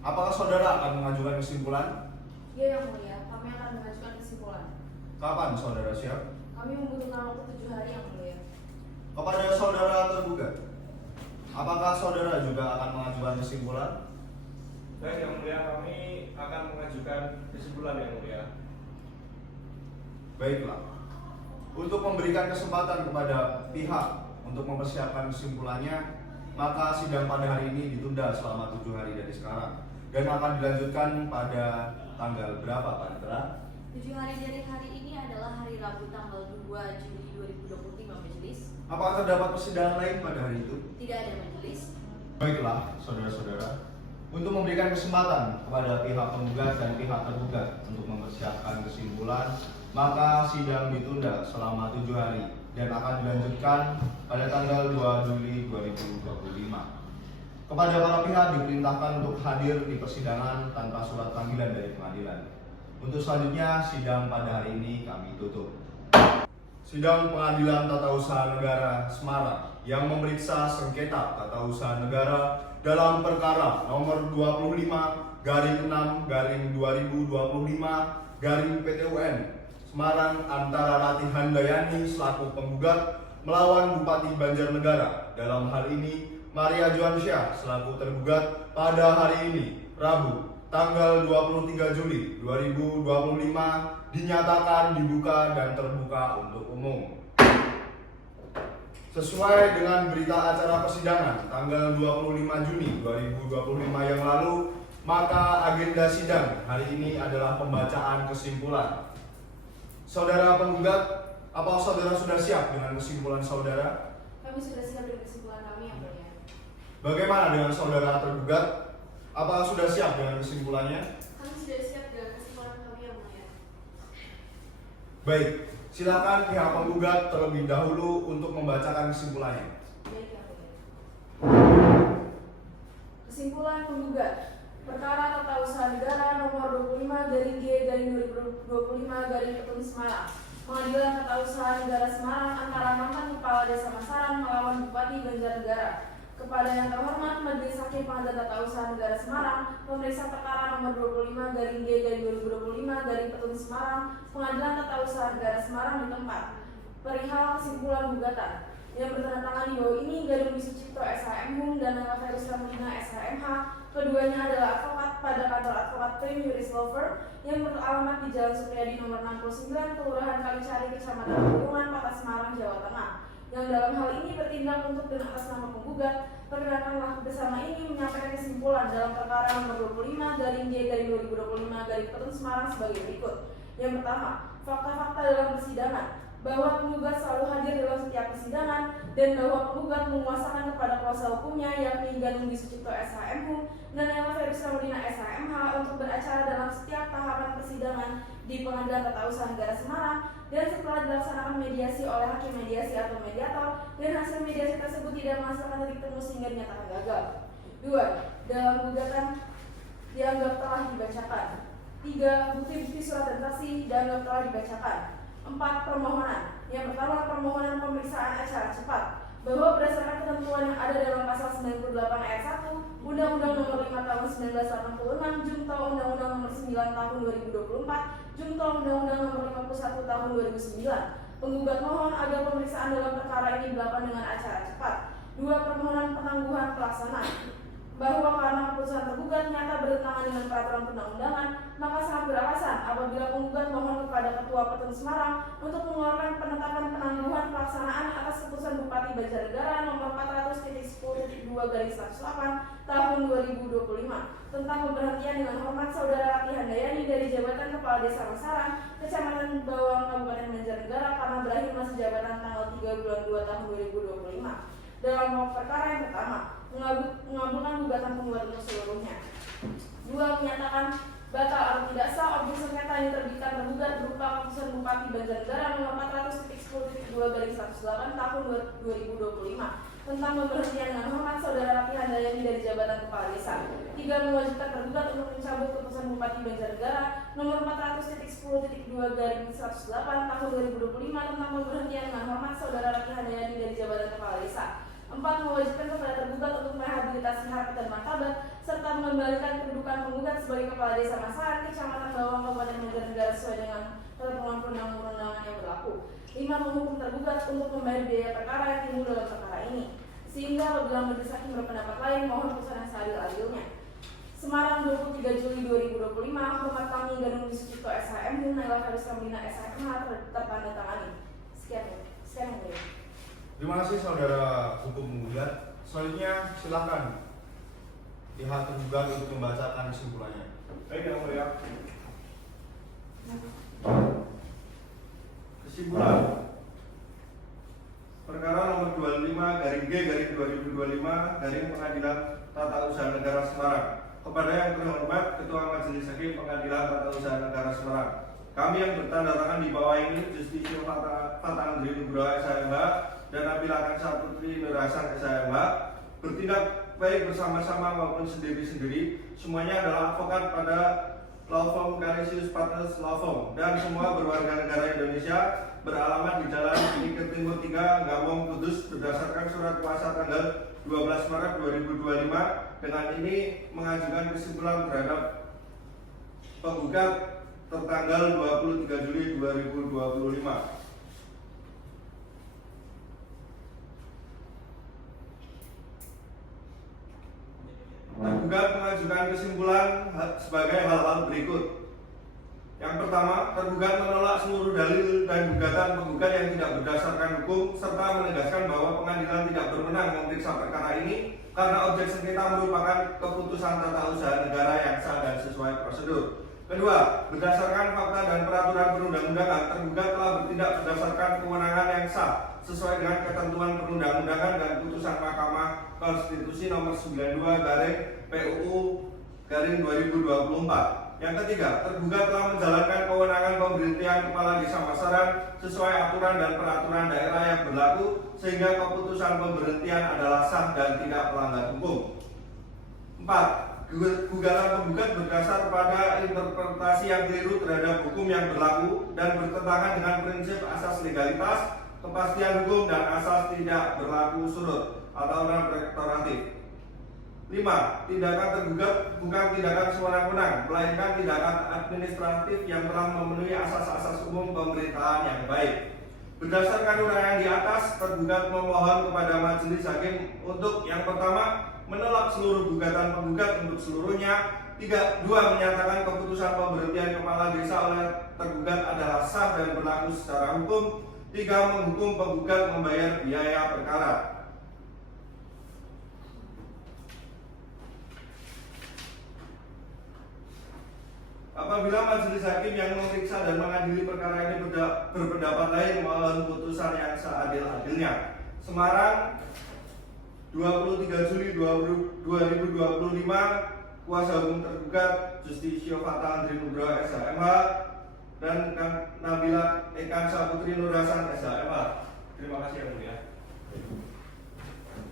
apakah saudara akan mengajukan kesimpulan? Ya yang mulia, kami akan mengajukan kesimpulan. Kapan saudara siap? Kami membutuhkan waktu 7 hari yang mulia. Kepada saudara tergugat, apakah saudara juga akan mengajukan kesimpulan? Baik yang mulia, kami akan mengajukan kesimpulan yang mulia. Baiklah, untuk memberikan kesempatan kepada pihak untuk untuk mempersiapkan kesimpulannya, maka sidang pada hari ini ditunda selama 7 hari dari sekarang dan akan dilanjutkan pada tanggal berapa, Pak Indra? 7 hari dari hari ini adalah hari Rabu tanggal 2 Juli 2025 Majelis. Apakah terdapat persidangan lain pada hari itu? Tidak ada Majelis. Baiklah, saudara-saudara, untuk memberikan kesempatan kepada pihak penggugat dan pihak tergugat untuk mempersiapkan kesimpulan, maka sidang ditunda selama 7 hari dan akan dilanjutkan pada tanggal 2 Juli 2025. Kepada para pihak diperintahkan untuk hadir di persidangan tanpa surat panggilan dari pengadilan. Untuk selanjutnya, sidang pada hari ini kami tutup. Sidang Pengadilan Tata Usaha Negara Semarang yang memeriksa sengketa tata usaha negara dalam perkara nomor 25/2025/PTUN Semarang antara Ratih Handayani selaku penggugat melawan Bupati Banjarnegara, dalam hal ini Maria Joansyah selaku tergugat, pada hari ini Rabu tanggal 23 Juli 2025 dinyatakan dibuka dan terbuka untuk umum. Sesuai dengan berita acara persidangan tanggal 25 Juni 2025 yang lalu, maka agenda sidang hari ini adalah pembacaan kesimpulan. Saudara penggugat, apa saudara sudah siap dengan kesimpulan saudara? Kami sudah siap dengan kesimpulan kami, Yang Mulia. Bagaimana dengan saudara tergugat? Apakah sudah siap dengan kesimpulannya? Kami sudah siap dengan kesimpulan kami, Yang Mulia. Baik, silakan pihak penggugat terlebih dahulu untuk membacakan kesimpulannya. Baik, Yang Mulia. Kesimpulan penggugat. Perkara Tata Usaha Negara nomor 25/G/2025 Semarang. Pengadilan Tata Usaha Negara Semarang antara mantan Kepala Desa Masaran melawan Bupati Banjarnegara. Kepada yang terhormat Majelis Hakim Pengadilan Tata Usaha Negara Semarang, memeriksa perkara nomor 25/G/2025 Semarang, Pengadilan Tata Usaha Negara Semarang di tempat. Perihal kesimpulan gugatan yang bertanda di bawah ini Gadung Sucipto SHM dan Nela Ferus Ramlina SHMH. Keduanya adalah advokat pada kantor advokat Prime Juris Law Firm yang beralamat di Jalan Supriyadi nomor 69, Kelurahan Kalisari, Kecamatan Bulungan, Kota Semarang, Jawa Tengah. Yang dalam hal ini bertindak untuk dan atas nama penggugat, perkenalkanlah bersama ini menyampaikan kesimpulan dalam perkara nomor 25/G/2025 Semarang sebagai berikut. Yang pertama, fakta-fakta dalam persidangan bahwa penggugat selalu hadir dalam setiap persidangan dan bahwa penggugat menguasakan kepada kuasa hukumnya yakni Gadung Sucipto SHM dan Nela Ferus Ramlina SHMH untuk beracara dalam setiap tahapan persidangan di Pengadilan Tata Usaha Negara Semarang, dan setelah dilaksanakan mediasi oleh hakim mediasi atau mediator dan hasil mediasi tersebut tidak menghasilkan titik temu sehingga dinyatakan gagal. 2. Dalam gugatan dianggap telah dibacakan. 3. Bukti-bukti surat dan saksi dianggap telah dibacakan. 4. Permohonan. Yang pertama, permohonan pemeriksaan acara cepat, bahwa berdasarkan ketentuan yang ada dalam pasal 98 ayat 1 Undang-Undang Nomor 5 Tahun 1986, Junto Undang-Undang Nomor 9 Tahun 2024, Junto Undang-Undang Nomor 51 Tahun 2009, penggugat mohon agar pemeriksaan dalam perkara ini dilakukan dengan acara cepat. 2. Permohonan penangguhan pelaksanaan, bahwa karena keputusan tergugat nyata bertentangan dengan peraturan perundang-undangan, maka sangat beralasan apabila penggugat mohon kepada Ketua Petun Semarang untuk mengeluarkan penetapan penangguhan pelaksanaan atas keputusan Bupati Banjarnegara nomor 400.10.2/108 tahun 2025 tentang pemberhentian dengan hormat Saudara Ratih Handayani dari jabatan Kepala Desa Masaran, Kecamatan Bawang, Kabupaten Banjarnegara karena berakhir masa jabatan tanggal 3 bulan 2 tahun 2025. Dalam pokok perkara yang pertama, mengabulkan gugatan penggugat untuk seluruhnya. 2. Menyatakan batal atau tidak sah objek sengketa yang diterbitkan tergugat berupa keputusan Bupati Banjarnegara nomor 400.10.2/108 tahun 2025 tentang pemberhentian dengan hormat Saudara Ratih Handayani dari jabatan Kepala Desa. 3. Mewajibkan tergugat untuk mencabut keputusan Bupati Banjarnegara nomor 400.10.2/108 tahun 2025 tentang pemberhentian dengan hormat Saudara Ratih Handayani dari jabatan Kepala Desa. 4. Mewajibkan kepada tergugat untuk merehabilitasi harkat dan martabat serta mengembalikan kedudukan penggugat sebagai Kepala Desa Masaran, Kecamatan Bawang, Kabupaten Banjarnegara sesuai dengan ketentuan perundang-undangan yang berlaku. 5. Menghukum tergugat untuk membayar biaya perkara yang timbul dalam perkara ini. Sehingga apabila majelis hakim berpendapat lain, mohon putusan yang seadil-adilnya. Semarang 23 Juli 2025, hormat kami Gadung Sucipto SHM, Nela Ferus Ramlina SHMH tertandatangani. Sekian. Terima kasih saudara hukum penggugat. Selanjutnya silakan pihak tergugat untuk membacakan kesimpulannya. Baik, Yang Mulia. Kesimpulan. Perkara nomor 25/G/2025 garing Pengadilan Tata Usaha Negara Semarang. Kepada yang terhormat Ketua Majelis Hakim Pengadilan Tata Usaha Negara Semarang. Kami yang bertanda tangan di bawah ini Justisio Fata Andri Nugroho SHMH dan Nabila Kansa Putri Nur Hasan SHMH bertindak baik bersama-sama maupun sendiri-sendiri. Semuanya adalah advokat pada Law Firm Canisius Partners Law Firm dan semua berwarga negara Indonesia, beralamat di Jalan Cikir Timur 3, Gambong, Kudus berdasarkan surat kuasa tanggal 12 Maret 2025. Dengan ini mengajukan kesimpulan terhadap penggugat tertanggal 23 Juli 2025. Tergugat mengajukan kesimpulan sebagai hal-hal berikut. Yang pertama, tergugat menolak seluruh dalil dan gugatan penggugat yang tidak berdasarkan hukum serta menegaskan bahwa pengadilan tidak berwenang memeriksa perkara ini karena objek sengketa merupakan keputusan tata usaha negara yang sah dan sesuai prosedur. Kedua, berdasarkan fakta dan peraturan perundang-undangan, tergugat telah bertindak berdasarkan kewenangan yang sah sesuai dengan ketentuan perundang-undangan dan putusan Mahkamah Konstitusi nomor 92/PUU/2024. Yang ketiga, tergugat telah menjalankan kewenangan pemberhentian kepala desa Masaran sesuai aturan dan peraturan daerah yang berlaku sehingga keputusan pemberhentian adalah sah dan tidak melanggar hukum. 4. Gugatan penggugat berdasar pada interpretasi yang keliru terhadap hukum yang berlaku dan bertentangan dengan prinsip asas legalitas, kepastian hukum dan asas tidak berlaku surut atau non-rektoratif. 5. Tindakan tergugat bukan tindakan sewenang-wenang, melainkan tindakan administratif yang telah memenuhi asas-asas umum pemerintahan yang baik. Berdasarkan uraian di atas, tergugat memohon kepada majelis hakim untuk yang pertama, menolak seluruh gugatan penggugat untuk seluruhnya. 2. Menyatakan keputusan pemberhentian kepala desa oleh tergugat adalah sah dan berlaku secara hukum. 3. Menghukum penggugat membayar biaya perkara. Apabila majelis hakim yang memeriksa dan mengadili perkara ini berpendapat lain, mohon putusan yang seadil-adilnya. Semarang, 23 Juli 2025, kuasa hukum tergugat Justisio Fata Andri Nugroho SHMH dan Nabila Kansa Putri Nur Hasan SHMH. Terima kasih yang mulia.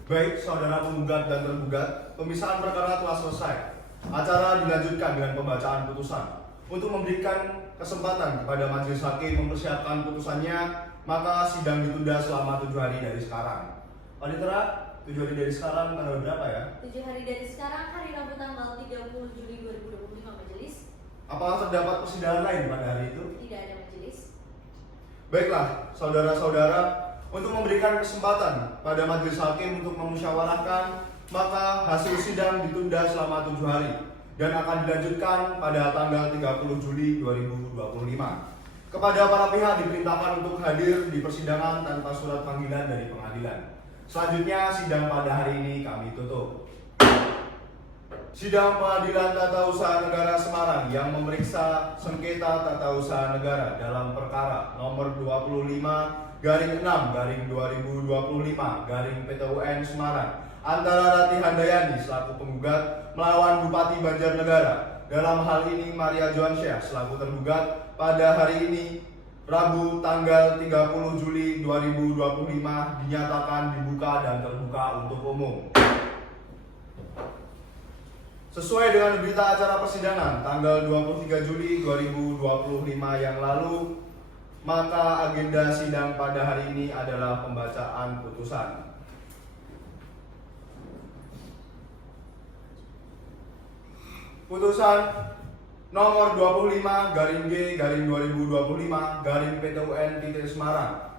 Baik, saudara penggugat dan tergugat, pemisahan perkara telah selesai. Acara dilanjutkan dengan pembacaan putusan. Untuk memberikan kesempatan kepada majelis hakim mempersiapkan putusannya, maka sidang ditunda selama 7 hari dari sekarang. Panitera, 7 hari dari sekarang tanggal berapa ya? 7 hari dari sekarang, hari Rabu tanggal 30 Juli 2025 majelis. Apakah terdapat persidangan lain pada hari itu? Tidak ada majelis. Baiklah, saudara-saudara, untuk memberikan kesempatan pada majelis hakim untuk memusyawarahkan, maka hasil sidang ditunda selama 7 hari dan akan dilanjutkan pada tanggal 30 Juli 2025. Kepada para pihak diperintahkan untuk hadir di persidangan tanpa surat panggilan dari pengadilan. Selanjutnya sidang pada hari ini kami tutup. Sidang Pengadilan Tata Usaha Negara Semarang yang memeriksa sengketa tata usaha negara dalam perkara nomor 25/6/2025 Semarang antara Rati Handayani selaku penggugat melawan Bupati Banjarnegara. Dalam hal ini Maria Joansyah selaku tergugat pada hari ini Rabu tanggal 30 Juli 2025 dinyatakan dibuka dan terbuka untuk umum. Sesuai dengan berita acara persidangan tanggal 23 Juli 2025 yang lalu, maka agenda sidang pada hari ini adalah pembacaan putusan. Putusan nomor 25/G/2025 Semarang.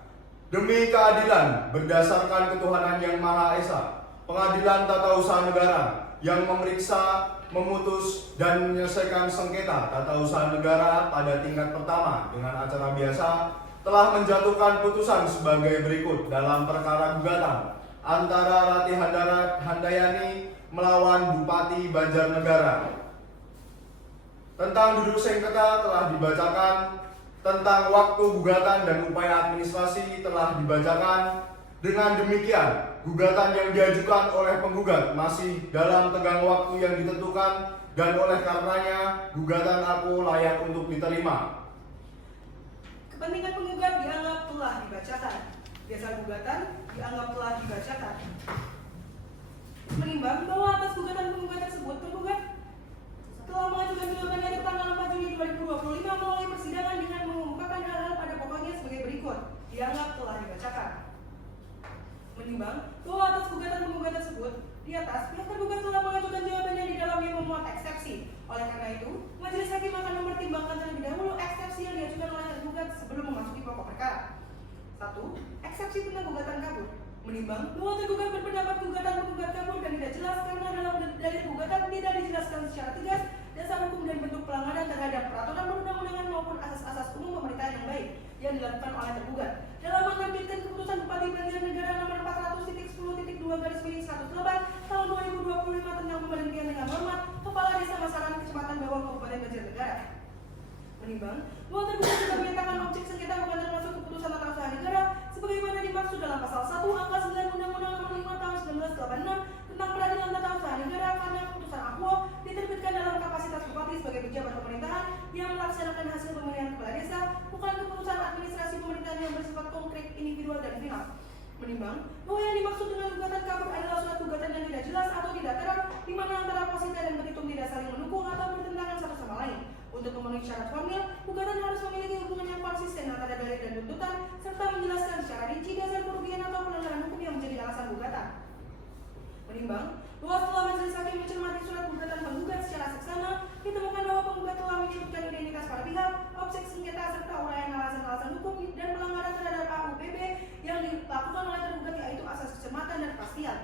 Demi keadilan berdasarkan ketuhanan yang Maha Esa, Pengadilan Tata Usaha Negara yang memeriksa, memutus, dan menyelesaikan sengketa tata usaha negara pada tingkat pertama dengan acara biasa telah menjatuhkan putusan sebagai berikut dalam perkara gugatan antara Rati Handayani melawan Bupati Banjarnegara. Tentang duduk sengketa telah dibacakan, tentang waktu gugatan dan upaya administrasi telah dibacakan. Dengan demikian, gugatan yang diajukan oleh penggugat masih dalam tenggang waktu yang ditentukan dan oleh karenanya gugatan aku layak untuk diterima. Kepentingan penggugat dianggap telah dibacakan. Dasar gugatan dianggap telah dibacakan. Menimbang bahwa atas gugatan penggugat tersebut, penggugat telah mengajukan jawabannya tanggal 4 Juni 2025 melalui persidangan dengan mengemukakan hal-hal pada pokoknya sebagai berikut. Dianggap telah dibacakan. Menimbang bahwa atas gugatan penggugat tersebut, di atas pihak tergugat telah mengajukan jawabannya di dalamnya memuat eksepsi. Oleh karena itu, majelis hakim akan mempertimbangkan terlebih dahulu eksepsi yang diajukan oleh tergugat sebelum memasuki pokok perkara. 1. Eksepsi tentang gugatan kabur. Menimbang bahwa tergugat berpendapat gugatan penggugat kabur dan tidak jelas karena dalam dalil gugatan tidak dijelaskan secara tegas dasar hukum dan bentuk pelanggaran terhadap peraturan perundang-undangan maupun asas-asas umum pemerintahan yang baik yang dilakukan oleh tergugat dalam menerbitkan keputusan Bupati Banjarnegara nomor 400.10.2/108 tahun 2025 tentang pemberhentian dengan hormat Kepala Desa Masaran Kecamatan Bawang Kabupaten Banjarnegara. Menimbang bahwa tergugat sudah menyatakan objek sengketa bukan termasuk keputusan tata usaha negara sebagaimana dimaksud dalam pasal 1 angka 9 Undang-Undang Nomor 5 Tahun 1986 tentang Peradilan Tata Usaha Negara karena keputusan AKUO diterbitkan dalam kapasitas bupati sebagai pejabat pemerintahan yang melaksanakan hasil pemilihan kepala desa, bukan keputusan administrasi pemerintahan yang bersifat konkret, individual dan final. Menimbang bahwa yang dimaksud dengan gugatan kabur adalah surat gugatan yang tidak jelas atau tidak terang di mana antara posita dan petitum tidak saling mendukung atau bertentangan satu sama lain. Untuk memenuhi syarat formil, gugatan harus memiliki hubungan yang konsisten antara dalil dan tuntutan serta menjelaskan secara rinci dasar kerugian atau pelanggaran hukum yang menjadi alasan gugatan. Menimbang bahwa setelah majelis hakim mencermati surat gugatan penggugat secara seksama, ditemukan bahwa penggugat telah menyebutkan identitas para pihak, objek sengketa serta uraian alasan-alasan hukum dan pelanggaran terhadap AUPB yang dilakukan oleh tergugat yaitu asas kecermatan dan kepastian.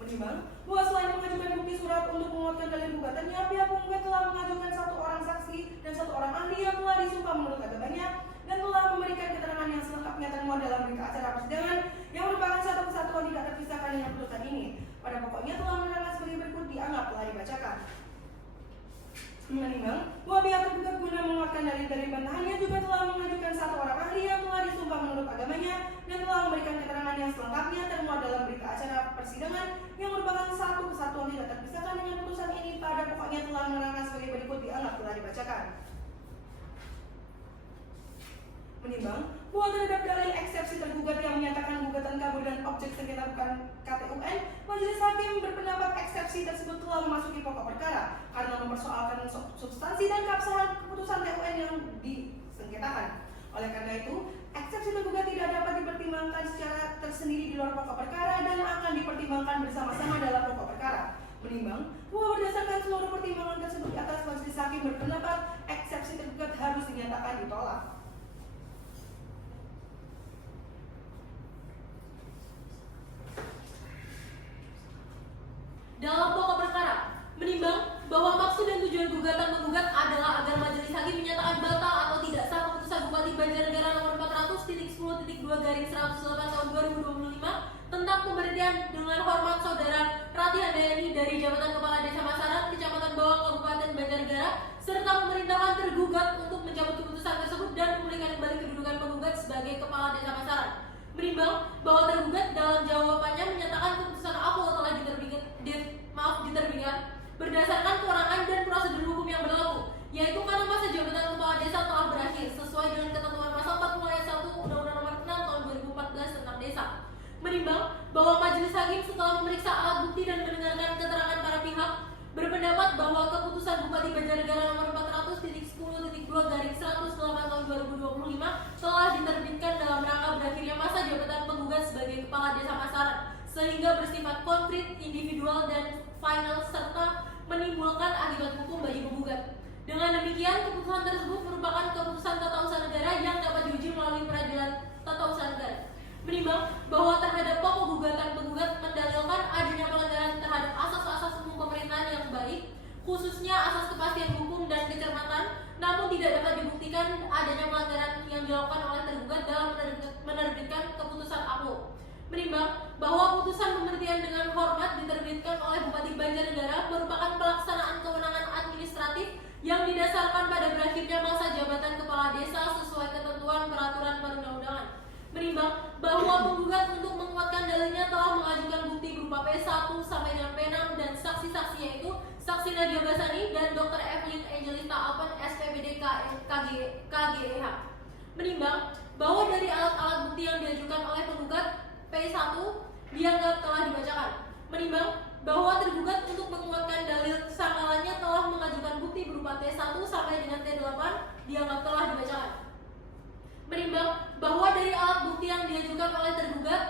Menimbang bahwa selain mengajukan bukti surat untuk menguatkan dalil gugatannya, pihak penggugat telah mengajukan 1 orang saksi dan 1 orang ahli yang telah disumpah menurut agamanya dan telah memberikan keterangan yang selengkapnya termuat dalam berita acara persidangan yang merupakan satu kesatuan tidak terpisahkan dengan putusan ini. Pada pokoknya telah menerangkan sebagai berikut dianggap telah dibacakan. Menimbang bahwa pihak tergugat guna menguatkan dalil-dalil bantahannya juga telah mengajukan 1 orang ahli yang telah disumpah menurut agamanya dan telah memberikan keterangan yang selengkapnya termuat dalam berita acara persidangan yang merupakan satu kesatuan tidak terpisahkan dengan putusan ini. Pada pokoknya telah menerangkan sebagai berikut dianggap telah dibacakan. Menimbang bahwa terhadap dalil eksepsi tergugat yang menyatakan gugatan kabur dan objek sengketa bukan KTUN, majelis hakim berpendapat eksepsi tersebut telah memasuki pokok perkara karena mempersoalkan substansi dan keabsahan keputusan TUN yang disengketakan. Oleh karena itu, eksepsi tergugat tidak dapat dipertimbangkan secara tersendiri di luar pokok perkara dan akan dipertimbangkan bersama-sama dalam pokok perkara. Menimbang bahwa berdasarkan seluruh pertimbangan tersebut di atas, majelis hakim berpendapat eksepsi tergugat harus dinyatakan ditolak. Dalam pokok perkara, menimbang bahwa maksud dan tujuan gugatan penggugat adalah agar majelis hakim menyatakan batal atau tidak sah keputusan Bupati Banjarnegara nomor 400.10.2/108 tahun 2025 tentang pemberhentian dengan hormat saudara Rati Handayani dari jabatan Kepala Desa Masaran, Kecamatan Bawang, Kabupaten Banjarnegara, serta memerintahkan tergugat untuk mencabut keputusan tersebut dan memulihkan kembali kedudukan penggugat sebagai Kepala Desa Masaran. Menimbang bahwa tergugat dalam jawabannya menyatakan keputusan AKUO telah diterbitkan berdasarkan kewenangan dan prosedur hukum yang berlaku, yaitu karena masa jabatan kepala desa telah berakhir sesuai dengan ketentuan pasal 40 ayat 1 Undang-Undang Nomor 6 Tahun 2014 tentang Desa. Menimbang bahwa majelis hakim setelah memeriksa alat bukti dan mendengarkan keterangan para pihak berpendapat bahwa keputusan Bupati Banjarnegara nomor 400.10.2/108 tahun 2025 telah diterbitkan dalam rangka berakhirnya masa jabatan penggugat sebagai Kepala Desa Masaran, sehingga bersifat konkret, individual dan final serta menimbulkan akibat hukum bagi penggugat. Dengan demikian, keputusan tersebut merupakan keputusan tata usaha negara yang dapat diuji melalui peradilan tata usaha negara. Menimbang bahwa terhadap pokok gugatan penggugat mendalilkan adanya pelanggaran terhadap asas-asas umum pemerintahan yang baik, khususnya asas kepastian hukum dan kecermatan, namun tidak dapat dibuktikan adanya pelanggaran yang dilakukan oleh Menimbang bahwa putusan pemberhentian dengan hormat diterbitkan oleh Bupati Banjarnegara merupakan pelaksanaan kewenangan administratif yang didasarkan pada berakhirnya masa jabatan kepala desa sesuai ketentuan peraturan perundang-undangan. Menimbang bahwa penggugat untuk menguatkan dalilnya telah mengajukan bukti berupa P1 sampai dengan P6 dan saksi-saksi yaitu Saksi Nadia Basani dan Dr. Evelyn Angelita Alpen SPPD KGEH. Menimbang bahwa dari alat-alat bukti yang diajukan oleh penggugat P1 dianggap telah dibacakan. Menimbang bahwa tergugat untuk menguatkan dalil kesangkalannya telah mengajukan bukti berupa T1 sampai dengan T8 dianggap telah dibacakan. Menimbang bahwa dari alat bukti yang diajukan oleh tergugat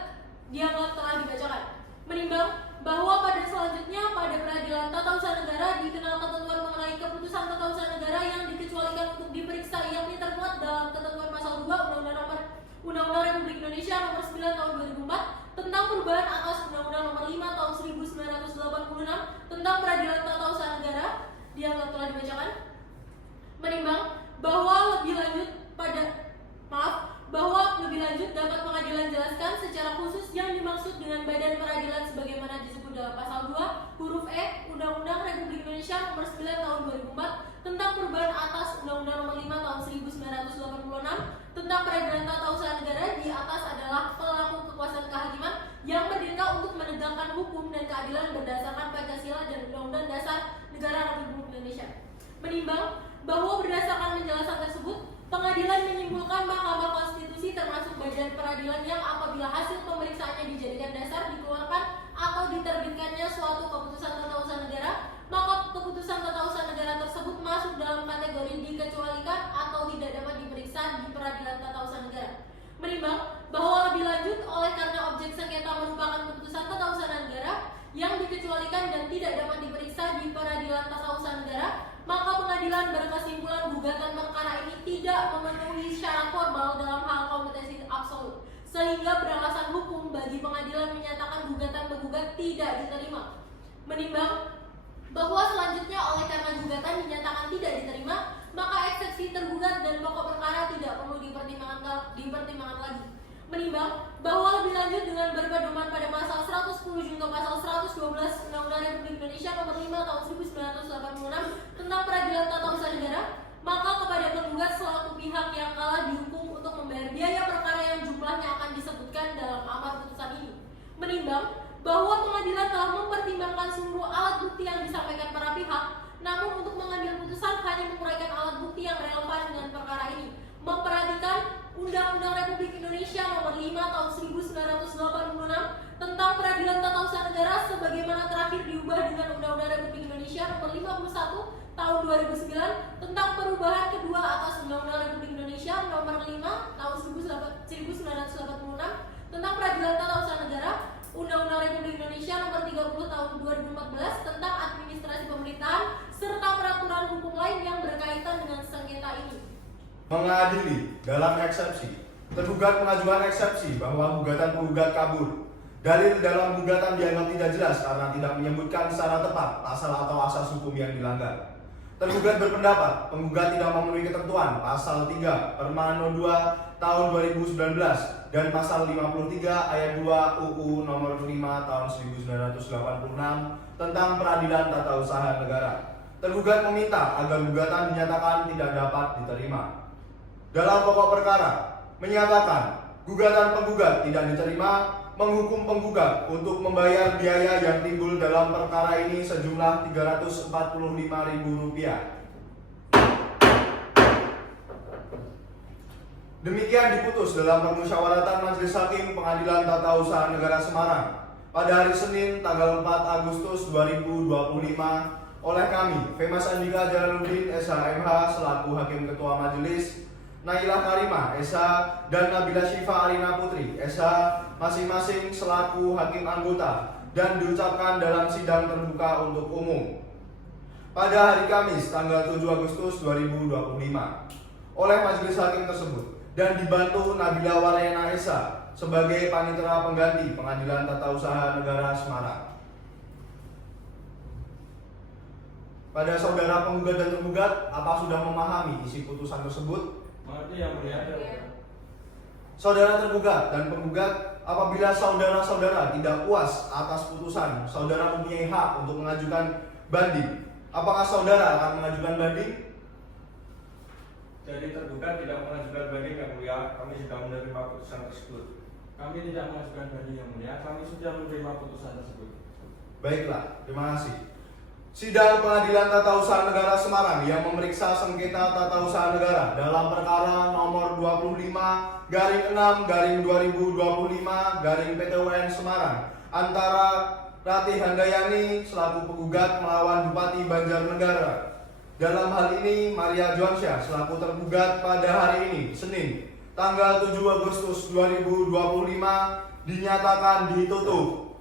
dianggap telah dibacakan. Menimbang bahwa pada selanjutnya pada peradilan tata usaha negara dikenal ketentuan mengenai keputusan tata usaha negara yang dikecualikan untuk diperiksa yakni termuat dalam ketentuan pasal 2 Undang-Undang Republik Indonesia Nomor 9 Tahun 2004 tentang perubahan atas Undang-Undang Nomor 5 Tahun 1986 tentang peradilan tata usaha negara dianggap telah dibacakan. Menimbang bahwa lebih lanjut dapat pengadilan jelaskan secara khusus yang dimaksud dengan badan peradilan sebagaimana disebut dalam pasal 2 huruf E Undang-Undang Republik Indonesia Nomor 9 Tahun 2004 tentang perubahan atas Undang-Undang Nomor 5 Tahun 1986 tentang peradilan tata usaha negara. Di atas adalah pelaku kekuasaan kehakiman yang merdeka untuk menegakkan hukum dan keadilan berdasarkan Pancasila dan Undang-Undang Dasar Negara Republik Indonesia. Menimbang bahwa berdasarkan penjelasan tersebut, pengadilan menyimpulkan Mahkamah Konstitusi termasuk badan peradilan yang apabila hasil pemeriksaannya dijadikan dasar dikeluarkan atau diterbitkannya suatu keputusan tata usaha negara, maka keputusan tata usaha negara tersebut masuk dalam kategori dikecualikan atau tidak dapat diperiksa di peradilan tata usaha negara. Menimbang bahwa lebih lanjut oleh karena objek sengketa merupakan keputusan tata usaha negara yang dikecualikan dan tidak dapat diperiksa di peradilan tata usaha negara, maka pengadilan berkesimpulan gugatan perkara ini tidak memenuhi syarat formal dalam hal kompetensi absolut, sehingga beralasan hukum bagi pengadilan menyatakan gugatan penggugat tidak diterima. Menimbang bahwa selanjutnya oleh karena gugatan dinyatakan tidak diterima, maka eksepsi tergugat dan pokok perkara tidak perlu dipertimbangkan lagi. Menimbang bahwa lebih lanjut dengan berpedoman pada pasal 110 junto pasal 112 Undang-Undang Republik Indonesia Nomor 5 Tahun 1986 tentang peradilan tata usaha negara, maka kepada penggugat selaku pihak yang kalah dihukum untuk membayar biaya perkara yang jumlahnya akan disebutkan dalam amar putusan ini. Menimbang bahwa pengadilan telah mempertimbangkan seluruh alat bukti yang disampaikan para pihak, namun untuk mengambil putusan hanya menguraikan alat bukti yang relevan dengan perkara ini, memperhatikan Undang-Undang Republik Indonesia Nomor 5 Tahun 1986 tentang peradilan tata usaha negara sebagaimana terakhir diubah dengan Undang-Undang Republik Indonesia Nomor 51 Tahun 2009 tentang perubahan kedua atas Undang-Undang Republik Indonesia Nomor 5 Tahun 1986 tentang peradilan tata usaha negara, Undang-Undang Republik Indonesia Nomor 30 Tahun 2014 tentang administrasi pemerintahan serta peraturan hukum lain yang berkaitan dengan sengketa ini. Mengadili dalam eksepsi, tergugat mengajukan eksepsi bahwa gugatan penggugat kabur. Dalil dalam gugatan dianggap tidak jelas karena tidak menyebutkan secara tepat pasal atau asas hukum yang dilanggar. Tergugat berpendapat penggugat tidak memenuhi ketentuan pasal 3 Permano 2 tahun 2019 dan pasal 53 ayat 2 UU Nomor 5 tahun 1986 tentang peradilan tata usaha negara. Tergugat meminta agar gugatan dinyatakan tidak dapat diterima. Dalam pokok perkara menyatakan gugatan penggugat tidak diterima, menghukum penggugat untuk membayar biaya yang timbul dalam perkara ini sejumlah Rp345.000. Demikian diputus dalam permusyawaratan Majelis Hakim Pengadilan Tata Usaha Negara Semarang pada hari Senin tanggal 4 Agustus 2025 oleh kami, Femas Andika Jalaluddin SHMH selaku Hakim Ketua Majelis, Nailah Karimah SH dan Nabila Syifa Arina Putri SH masing-masing selaku hakim anggota dan diucapkan dalam sidang terbuka untuk umum pada hari Kamis tanggal 7 Agustus 2025 oleh majelis hakim tersebut dan dibantu Nabila Waryana SH sebagai panitera pengganti Pengadilan Tata Usaha Negara Semarang. Pada saudara penggugat dan tergugat, apa sudah memahami isi putusan tersebut? Mengerti yang mulia. Saudara tergugat dan penggugat apabila saudara-saudara tidak puas atas putusan, saudara mempunyai hak untuk mengajukan banding. Apakah saudara akan mengajukan banding? Jadi tergugat tidak mengajukan banding yang mulia, kami sudah menerima putusan tersebut. Kami tidak mengajukan banding yang mulia, kami sudah menerima putusan tersebut. Baiklah, terima kasih. Sidang Pengadilan Tata Usaha Negara Semarang yang memeriksa sengketa tata usaha negara dalam perkara nomor 25/6/2025 Semarang antara Ratih Handayani selaku penggugat melawan Bupati Banjarnegara. Dalam hal ini Maria Joansyah selaku tergugat pada hari ini, Senin, tanggal 7 Agustus 2025 dinyatakan ditutup.